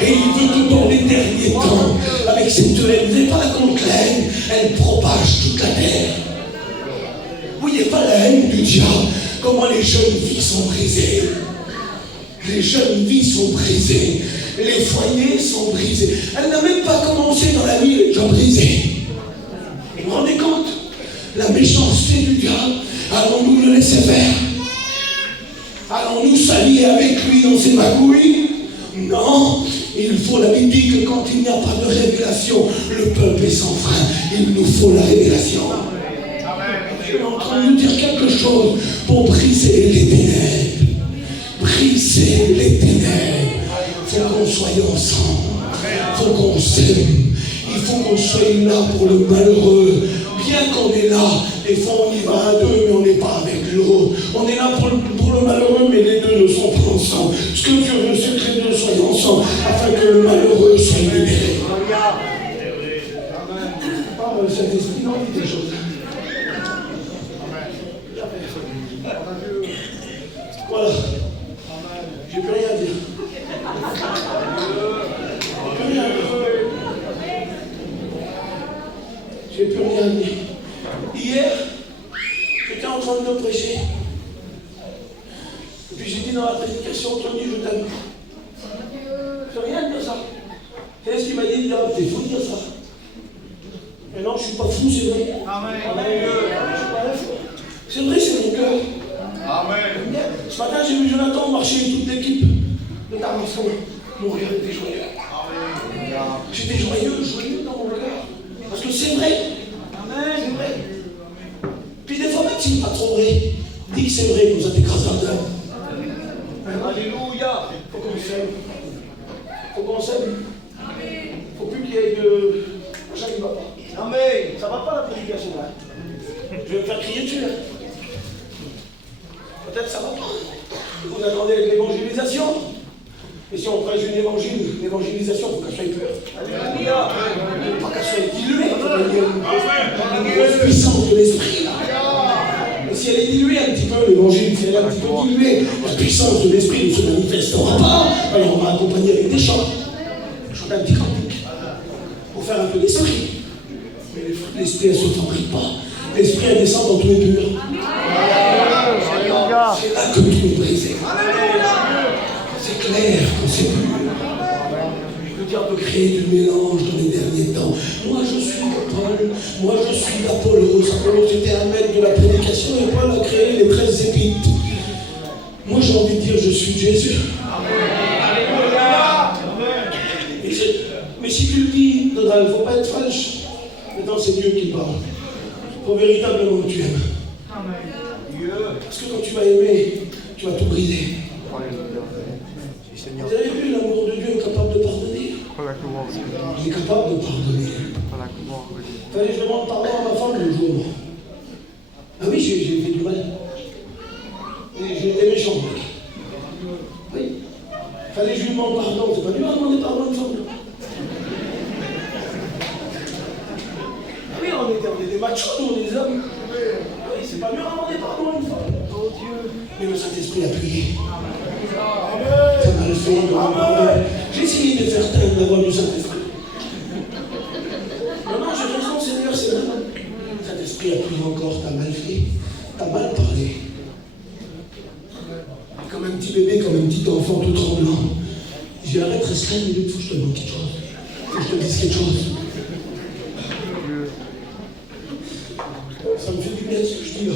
Et il veut que dans les derniers temps, avec cette haine, vous n'avez pas la contre la haine, elle propage toute la terre. Vous voyez pas la haine du diable, comment les jeunes vies sont brisées. Les jeunes vies sont brisées. Les foyers sont brisés. Elle n'a même pas commencé dans la vie, elle est déjà brisée. Vous vous rendez compte? La méchanceté du diable, allons-nous le laisser faire? Allons-nous s'allier avec lui dans ses magouilles? Non, il faut, la Bible dit que quand il n'y a pas de révélation, le peuple est sans frein. Il nous faut la révélation. Je suis en train de nous dire quelque chose pour briser les ténèbres. Briser les ténèbres. Il faut qu'on soit ensemble. Il faut qu'on s'aime. Il faut qu'on soit là pour le malheureux. Bien qu'on est là, des fois on y va à deux, mais on n'est pas avec l'autre. On est là pour le malheureux, mais les deux ne sont pas ensemble. Ce que Dieu veut, c'est que les deux soient ensemble, afin que le malheureux soit libéré. Le Saint-Esprit non dit des choses. Voilà. J'ai plus rien à dire. J'ai plus rien à dire. Hier, j'étais en train de prêcher. Et puis j'ai dit dans la prédication, Tony, je t'aime. Je n'ai rien de dire ça. C'est ce qu'il m'a dit, t'es fou de dire ça. Mais non, je ne suis pas fou, c'est vrai. Amen. C'est vrai, c'est mon cœur. Amen. Ce matin, j'ai vu Jonathan marcher avec toute l'équipe de Tarmason. Mon cœur était joyeux. Amen. J'étais joyeux dans mon cœur. Parce que c'est vrai. Amen. C'est vrai. Puis des fois, même si c'est pas trop vrai, dis que c'est vrai, comme ça t'écrases la dedans. Alléluia. Faut qu'on s'aime. Faut qu'on s'aime. Faut plus qu'il y ait de machin qui ne va pas. Non mais, ça va pas la prédication là. Je vais me faire crier dessus là. Peut-être ça va pas. Vous attendez l'évangélisation. Et si on prêche une l'évangélisation, il faut qu'elle soit pure. Alléluia. Pas qu'elle soit diluée. Une grosse puissance de l'esprit là. Et si elle est diluée un petit peu, l'évangile, si elle est un petit peu diluée, la puissance de l'esprit ne se manifestera pas. Alors on va accompagner avec des chants. Chanter un petit cantique. Pour faire un peu d'esprit. L'esprit, elle ne se fabrique pas. L'esprit, elle descend dans tous les murs. C'est là que tout est brisé. C'est clair que c'est pur. Le diable peut créer du mélange dans les derniers temps. Moi, je suis Paul. Moi, je suis Apollos. Apollos était un maître de la prédication et Paul a créé les 13 épîtres. Moi, j'ai envie de dire, je suis Jésus. Mais si tu le dis, il ne faut pas être falche. Maintenant, c'est Dieu qui parle. Il faut véritablement que tu aimes. Parce que quand tu vas aimer, tu vas tout briser. Vous avez vu, l'amour de Dieu est capable de pardonner. Il est capable de pardonner. Fallait que je demande pardon à ma femme le jour. Ah oui, j'ai fait du mal. J'ai été méchant. Oui. Fallait que je lui demande pardon. C'est pas lui qui m'a demandé pardon à une femme. Oui, on est des machos, nous, on est des hommes. Oui, c'est pas mieux à demander pardon à une femme. Oh Dieu. Mais le Saint-Esprit a prié. C'est mal fait. J'ai essayé de faire taire la voix du Saint-Esprit. Non, j'ai raison, Seigneur, c'est mal. Le Saint-Esprit a prié encore. T'as mal fait. T'as mal parlé. Comme un petit bébé, comme un petit enfant tout tremblant. J'ai arrête, reste 5 minutes, faut que je te demande quelque chose. Faut que je te dise quelque chose. Ça me fait du bien ce que je dis là.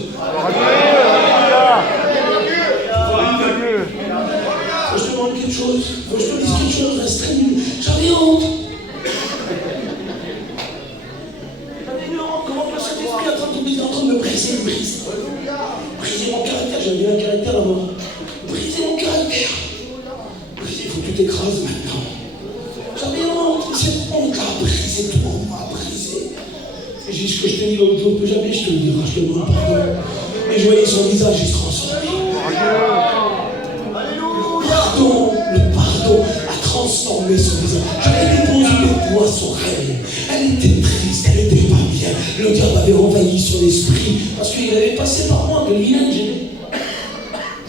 Faut que je te demande quelque chose. Faut que je te dise quelque chose, reste 5 minutes. J'avais honte. J'avais une honte. Comment le Saint-Esprit est en train de me briser, briser mon caractère. J'avais un caractère à moi. Briser mon caractère. Briser, il faut que tu t'écrases maintenant. J'avais honte. Cette honte-là a brisé tout en moi, brisé. Et j'ai dit ce que je t'ai dit l'autre jour, plus jamais je te le dirai, je te demande pardon. Et je voyais son visage, il se transformait. Le pardon a transformé son visage. J'avais déposé mes poings sur elle. Elle était triste, elle n'était pas bien. Le diable avait envahi son esprit parce qu'il avait passé par moi de l'île gêné.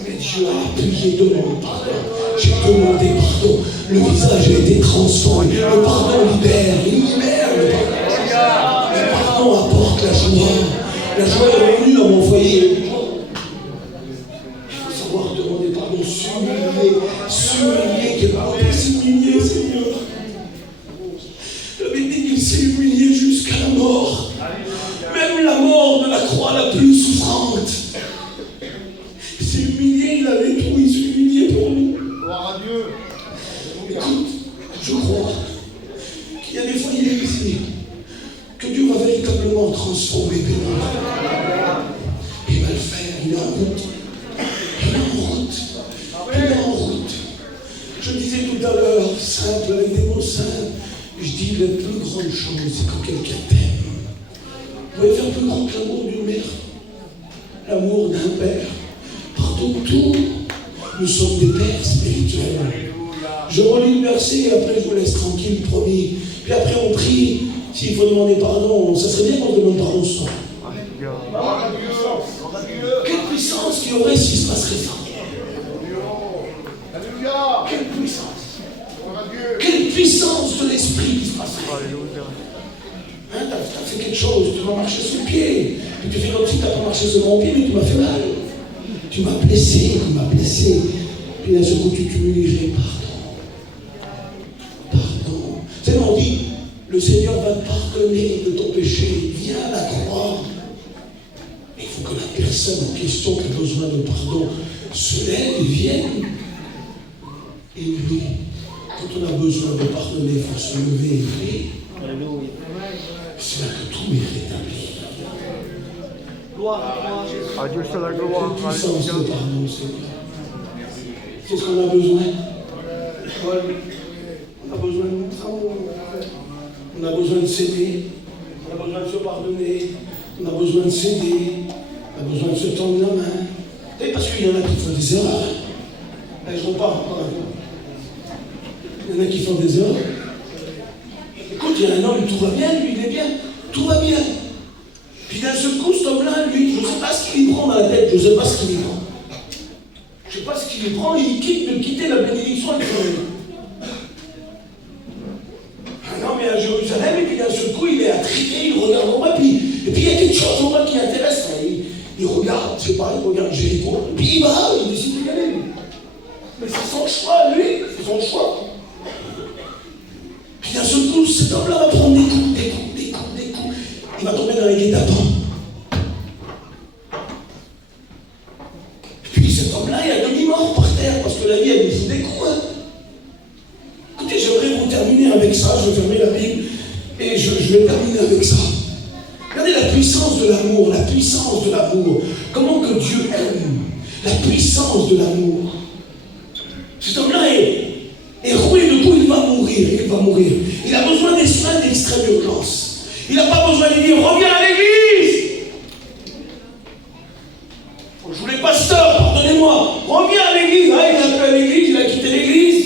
Mais Dieu a appuyé, demande pardon. J'ai demandé pardon. Le visage a été transformé. Le pardon libère, il libère le pardon. Le pardon apporte la joie. La joie est revenue dans mon foyer. Il faut savoir demander pardon, s'humilier, qu'il va pas s'humilier, Seigneur. La Bible dit qu'il s'est humilié jusqu'à la mort. Même la mort de la croix la plus souffrante. Il s'est humilié, il avait tout, il s'est humilié pour nous. Gloire à Dieu. Écoute, je crois qu'il y a des foyers ici que Dieu va véritablement transformer Bénin. Il va le faire, il est en route. Il est en route. Il est en route. Je disais tout à l'heure, simple, avec des mots simples, Je dis, la plus grande chose, c'est quand quelqu'un t'aime. Vous pouvez faire plus grand que l'amour d'une mère, l'amour d'un père. Pardon, tout. Nous sommes des pères spirituels. Je relis le verset et après je vous laisse tranquille, promis. Puis après on prie. S'il faut demander pardon, ça serait bien qu'on demande pardon ce soir. Quelle puissance qu'il y aurait s'il se passerait ça. Quelle puissance. Quelle puissance de l'esprit qui se passerait. Hein, t'as fait quelque chose, tu m'as marché sur le pied. Et tu fais comme si tu n'as pas marché sur mon pied, mais tu m'as fait mal. Tu m'as blessé, tu m'as blessé. Puis d'un seul coup, tu t'humilierais. Pardon. C'est on dit, le Seigneur va te pardonner de ton péché. Viens à la croix. Il faut que la personne en question qui a besoin de pardon se lève et vienne. Et lui, quand on a besoin de pardonner, il faut se lever et prier. C'est là que tout est rétabli. À Dieu soit la gloire. Quelle puissance de pardon, Seigneur. C'est ce qu'on a besoin. On a besoin de ça. On a besoin de céder. On a besoin de se pardonner. On a besoin de céder. On a besoin de se tendre la main. Et parce qu'il y en a qui font des erreurs. Là, je repars encore un peu. Il y en a qui font des erreurs. Écoute, il y a un homme, tout va bien, lui, il est bien. Tout va bien. Puis d'un seul coup, cet homme-là, lui, je ne sais pas ce qu'il lui prend dans la tête, je ne sais pas ce qu'il lui prend. Je ne sais pas ce qu'il lui prend, il quitte de quitter la bénédiction et un homme est à Jérusalem, et puis d'un seul coup, il est attrayé, il regarde en bas, et puis il y a quelque chose en bas qui intéresse. Il regarde, je ne sais pas, il regarde Jéricho, et puis il va, il décide d'y aller. Mais c'est son choix, lui, c'est son choix. Puis d'un seul coup, cet homme-là va prendre des coups. Il va tomber dans les guet-apens. Puis cet homme-là, il a demi-mort par terre, parce que la vie, elle nous fout des coups. Hein. Écoutez, j'aimerais vous terminer avec ça, je vais fermer la Bible, et je vais terminer avec ça. Regardez la puissance de l'amour, la puissance de l'amour. Comment que Dieu aime, la puissance de l'amour. Cet homme-là est roué de coups, il va mourir. Il a besoin des soins d'extrême urgence. Il n'a pas besoin de dire, reviens à l'église. Je voulais pasteur, pardonnez-moi. Reviens à l'église. Ah, il n'a plus à l'église, il a quitté l'église.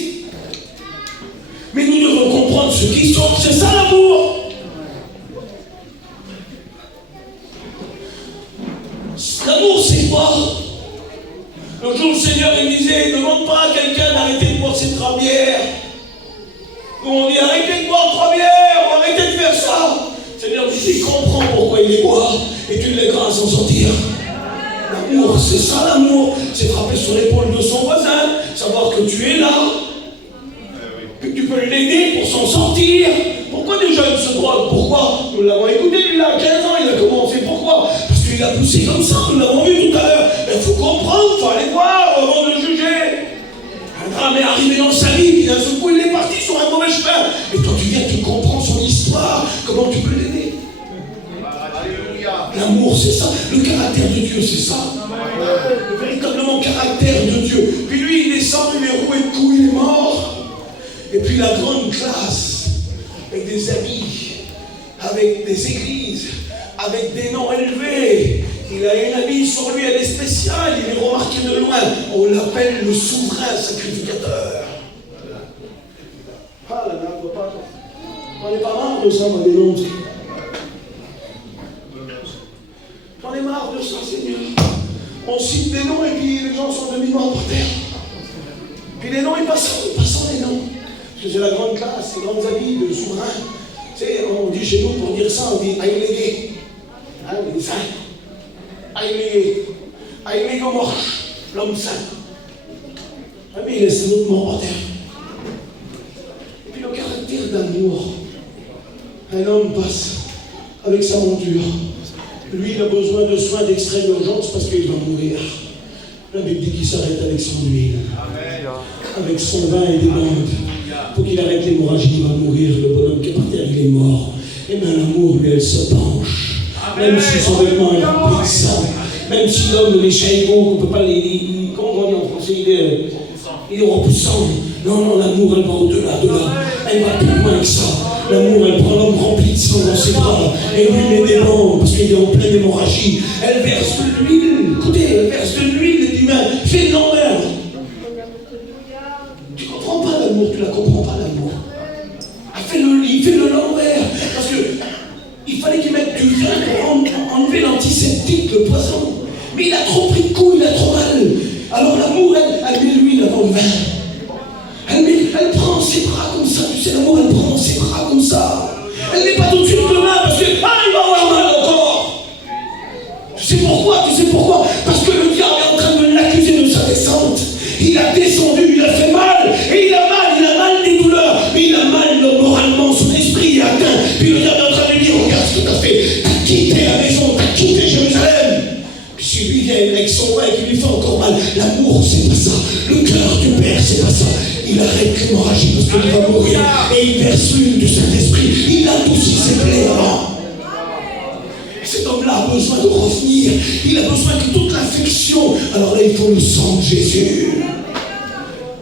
Mais nous devons comprendre ce qui sont, c'est ça l'amour. L'amour, c'est quoi? Le jour où le Seigneur il disait, ne demande pas à quelqu'un d'arrêter de boire cette bière. Nous on dit, arrêtez de boire 3 bières, ou arrêtez de faire ça. Le Seigneur disait, comprends pourquoi il les boit, et tu l'aideras à s'en sortir. L'amour, c'est ça l'amour. C'est frapper sur l'épaule de son voisin, savoir que tu es là, que tu peux l'aider pour s'en sortir. Pourquoi des jeunes se droguent? Pourquoi? Nous l'avons écouté, lui, là, à 15 ans, il a commencé. Pourquoi? Parce qu'il a poussé comme ça, nous l'avons vu tout à l'heure. Il faut comprendre, il faut aller voir avant de juger. Un drame est arrivé dans sa vie, puis d'un seul coup, il est parti sur un mauvais chemin. Et toi, tu viens, tu comprends son histoire, comment tu peux l'aider. L'amour, c'est ça. Le caractère de Dieu, c'est ça. Le véritablement caractère de Dieu. Puis lui, il descend, il est roué de coups, il est mort. Et puis la grande classe, avec des amis, avec des églises, avec des noms élevés. Il a une amie sur lui, elle est spéciale, il est remarqué de loin. On l'appelle le souverain sacrificateur. Ah là là, papa, j'en ai pas marre de ça, moi, des noms. J'en ai marre de ça, Seigneur. On cite des noms et puis les gens sont demi-morts par terre. Puis les noms, ils passent les noms. Parce que c'est la grande classe, les grandes habits de souverain. Tu sais, on dit chez nous, pour dire ça, on dit Aïlégué. Hein, les saints. Aïlégué. Aïlégué Morche, l'homme saint. Ah, mais il laisse notre mort par terre. Et puis le caractère d'amour. Un homme passe avec sa monture. Lui, il a besoin de soins d'extrême urgence parce qu'il va mourir. La Bible dit qu'il s'arrête avec son huile, avec son vin et des bandes. Pour qu'il arrête l'hémorragie, il va mourir. Le bonhomme qui est par terre, il est mort. Et bien l'amour, lui, elle se penche. Même si son vêtement est rempli de sang, même si l'homme, les chaïgots, on ne peut pas les... Comment on dit en français, il est repoussant. Non, l'amour, elle va au-delà de là. Elle va plus loin que ça. L'amour, elle prend l'homme rempli de sang dans ses bras et lui met des bancs parce qu'il est en pleine hémorragie. Elle verse de l'huile, écoutez, elle verse de l'huile du vin, fait de l'envers. Tu comprends pas l'amour, tu la comprends pas l'amour. Elle fait le lit, fait le l'envers parce que il fallait qu'il mette du vin pour enlever l'antiseptique, le poison. Mais il a trop pris de coups, il a trop mal. Alors l'amour, elle met l'huile avant le vin. Elle prend ses bras comme ça, tu sais, l'amour, elle prend ses bras comme ça. Elle n'est pas tout de suite le main parce que, il va avoir mal encore. Tu sais pourquoi? Parce que le diable est en train de l'accuser de sa descente. Il a descendu, il a fait mal, et il a mal des douleurs, mais il a mal moralement, son esprit est atteint. Puis le diable est en train de lui dire, regarde ce que tu as fait, tu as quitté la maison, tu as quitté Jérusalem. Puis si lui vient avec son vin et qu'il lui fait encore mal, l'amour, c'est pas ça. Le cœur du Père, c'est pas ça. Il arrête l'hémorragie parce qu'il va mourir et il verse l'huile du Saint-Esprit. Il adoucit ses plaies avant. Cet homme-là a besoin de revenir. Il a besoin que toute l'infection. Alors là, il faut le sang de Jésus.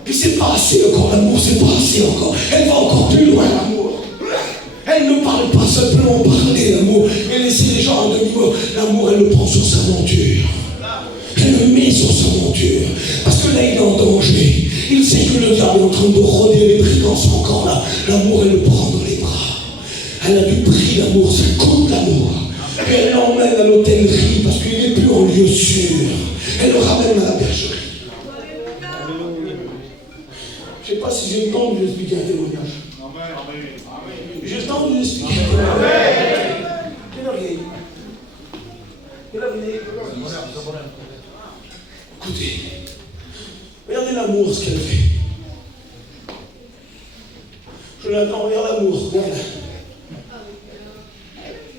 Puis c'est pas assez encore l'amour, c'est pas assez encore. Elle va encore plus loin l'amour. Elle ne parle pas simplement parler l'amour et laisser les gens en demi-mot. L'amour, elle le prend sur sa monture. Elle le met sur sa monture. Parce que là, il est en danger. Il sait que le diable est en train de rôder, les brigands sont encore là. L'amour, elle le prend dans les bras. Elle a du prix, l'amour, ça coûte l'amour. Puis elle l'emmène à l'hôtellerie parce qu'il n'est plus en lieu sûr. Elle le ramène à la bergerie. Je ne sais pas si j'ai le temps de vous expliquer un témoignage. J'ai le temps de vous expliquer un témoignage. Quelle heure il est? Écoutez, regardez l'amour, ce qu'elle fait. Jonathan, regarde l'amour, regarde.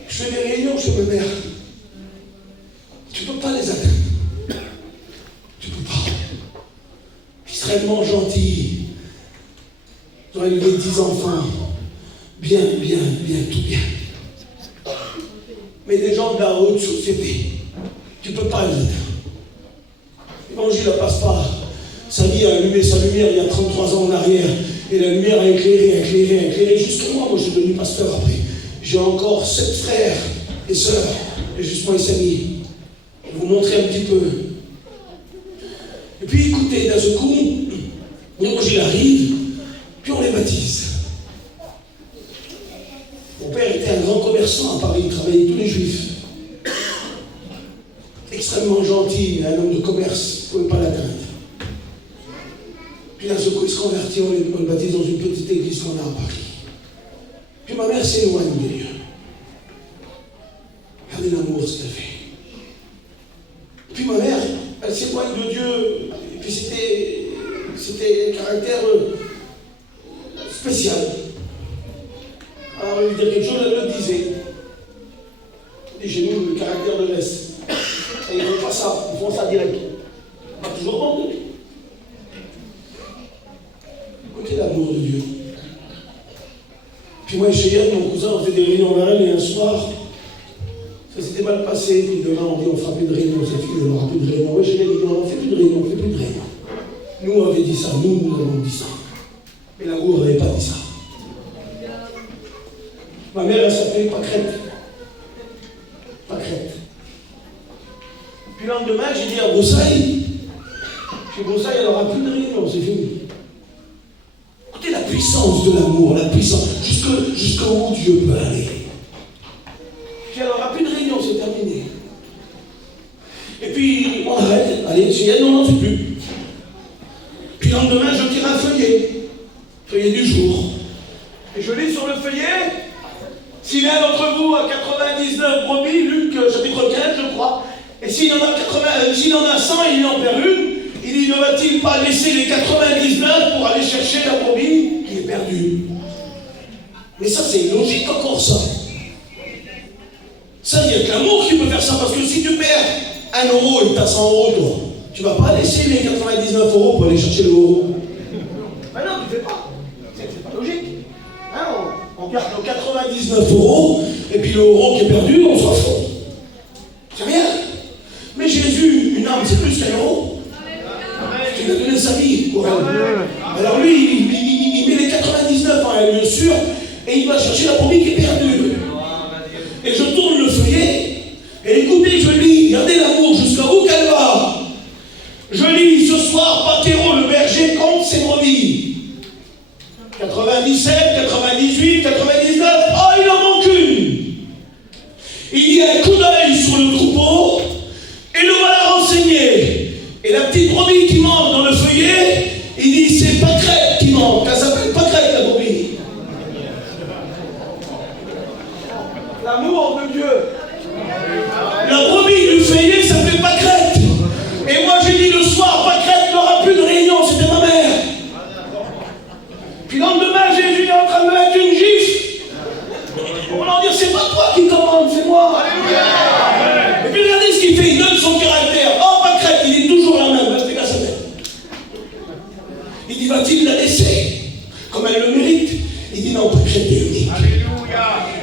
Je fais des réunions chez ma mère. Tu ne peux pas les atteindre. Tu ne peux pas. Extrêmement gentil. Tu as élevé 10 enfants. Bien, tout bien. Mais des gens de la haute société, tu ne peux pas les atteindre. L'évangile ne passe pas. Sa vie a allumé sa lumière il y a 33 ans en arrière. Et la lumière a éclairé jusqu'à moi. Moi, je suis devenu pasteur après. J'ai encore 7 frères et sœurs. Et juste moi et Samy. Je vais vous montrer un petit peu. Et puis, écoutez, d'un seul coup, l'évangile arrive, puis on les baptise. Mon père était un grand commerçant à Paris. Il travaillait avec tous les juifs. Extrêmement gentil, un homme de commerce, vous ne pouvez pas l'atteindre. Puis d'un seul coup, il se convertit, on le baptise dans une petite église qu'on a à Paris. Puis ma mère s'éloigne de Dieu. Regardez l'amour, ce qu'elle fait. Puis ma mère, elle s'éloigne de Dieu. Et puis c'était un caractère spécial. Alors, elle lui dit quelque chose, elle le disait. Et chez nous, le caractère de l'Est. Et ils ne font pas ça, ils font ça direct. Pas toujours bon. Écoutez l'amour de Dieu. Puis moi et Cheyenne, mon cousin, on fait des réunions là, et un soir, ça s'était mal passé, puis demain on dit on fera plus de réunion, cette fille, on n'aura plus de réunion. Oui, Cheyenne dit non, on fait plus de réunion, on fait plus de réunion. Nous on avait dit ça, nous avons dit ça. Mais l'amour n'avait pas dit ça. Ma mère, elle s'appelait Pâquerette. Pâquerette. Puis le lendemain, j'ai dit à Broussailles, chez Broussailles, elle n'aura plus de réunion, c'est fini. Écoutez la puissance de l'amour, la puissance, jusqu'où Dieu peut aller. Puis elle n'aura plus de réunion, c'est terminé. Et puis on arrête, allez, chez elle, on n'en fait plus. Puis le lendemain, je tire un feuillet du jour. Et je lis sur le feuillet, si l'un d'entre vous a 99 brebis, Luc chapitre 15, je crois, et s'il en a 100 et il en perd une, il dit, ne va-t-il pas laisser les 99 pour aller chercher la brebis qui est perdue? Mais ça, c'est logique encore, ça. Ça, il n'y a que l'amour qui peut faire ça, parce que si tu perds 1 euro et que tu as 100 euros, toi, tu ne vas pas laisser les 99 euros pour aller chercher le euro. Ben non, tu ne fais pas. C'est pas logique. Hein, on garde nos 99 euros, et puis le euro qui est perdu, on s'en fout. C'est rien. Mais Jésus, une âme, c'est plus qu'un euro. Il a donné sa vie pour elle. Alors lui, il met les 99 en un lieu sûr et et il va chercher la brebis qui est perdue. Et je tourne le feuillet, et écoutez, je lis, regardez l'amour jusqu'à où qu'elle va. Je lis ce soir, Paquero, le berger, compte ses brebis. 97, 98, 99, oh, il en manque une. Il y a un coup d'œil sur le troupeau, et le voilà renseigné. Et la petite brebis qui manque dans le feuillet, il dit, c'est Pâquerette qui manque. Elle s'appelle Pâquerette, la brebis. L'amour de Dieu. La brebis du feuillet s'appelait Pâquerette. Et moi j'ai dit le soir, Pâquerette n'aura plus de réunion, c'était ma mère. Puis le lendemain, Jésus est en train de me mettre une gifle. On va leur dire, c'est pas toi qui commande, c'est moi. Et puis regardez ce qu'il fait, il donne son caractère. Oh, Pâquerette, il est toujours la même, restez qu'à sa tête. Il dit, va-t-il la laisser comme elle le mérite? Il dit, non, Pâquerette est unique.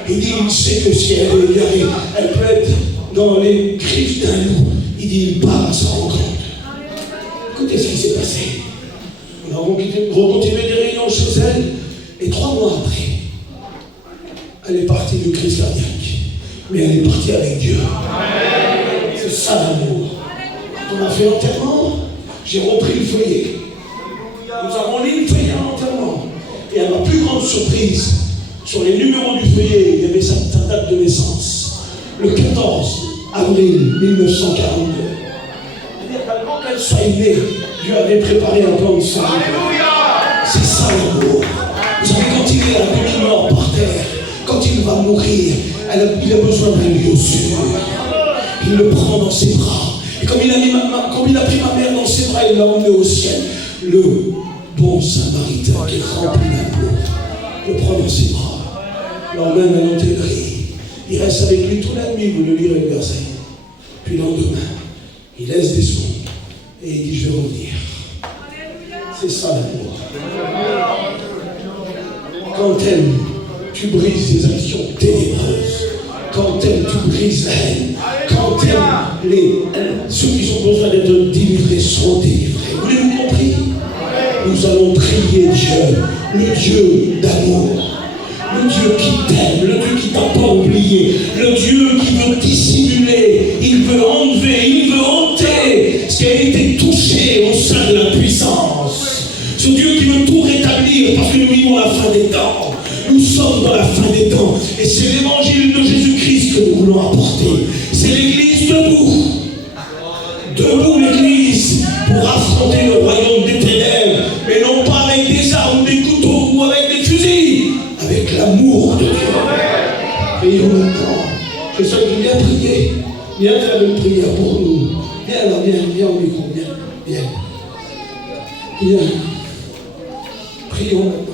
Il dit, il sait que si elle est égarée, elle peut être dans les griffes d'un loup. Il dit, il part à sa rencontre. Écoutez ce qui s'est passé. Nous avons continué des réunions chez elle, et 3 mois après, elle est partie de crise cardiaque. Mais elle est partie avec Dieu. C'est ça l'amour. Quand on a fait l'enterrement, j'ai repris le feuillet. Nous avons lu le feuillet à l'enterrement. Et à ma plus grande surprise, sur les numéros du feuillet, il y avait sa date de naissance. Le 14 avril 1942. C'est-à-dire qu'avant qu'elle soit née, Dieu avait préparé un plan de salut. C'est ça l'amour. Vous savez, quand il est à demi-mort par terre, quand il va mourir, il a besoin d'un lieu sûr. Il le prend dans ses bras. Et comme il a pris ma mère dans ses bras, il l'a emmené au ciel. Le bon samaritain qui est rempli d'amour le prend dans ses bras, l'emmène à l'hôtellerie. Il reste avec lui toute la nuit, vous le lirez le verset. Puis le lendemain, il laisse des secondes et il dit, je vais revenir. C'est ça l'amour. Quand tu brises les actions ténébreuses, quand tu brises la haine, quand ceux qui ont besoin d'être délivrés seront délivrés. Vous l'avez compris? Nous allons prier Dieu, le Dieu d'amour, le Dieu qui t'aime, le Dieu qui t'a pas oublié, le Dieu qui veut dissimuler, il veut enlever, il veut ôter ce qui a été touché au sein de la puissance. Ce Dieu qui veut tout rétablir parce que nous vivons la fin des temps. Nous sommes dans la fin des temps et c'est l'évangile de Jésus-Christ que nous voulons apporter. C'est l'église debout. Debout l'église pour affronter le royaume des ténèbres, mais non pas avec des armes, des couteaux ou avec des fusils, avec l'amour de Dieu. Prions maintenant. Je sais que viens prier, viens faire une prière pour nous. Viens là, viens au micro, viens. Prions maintenant.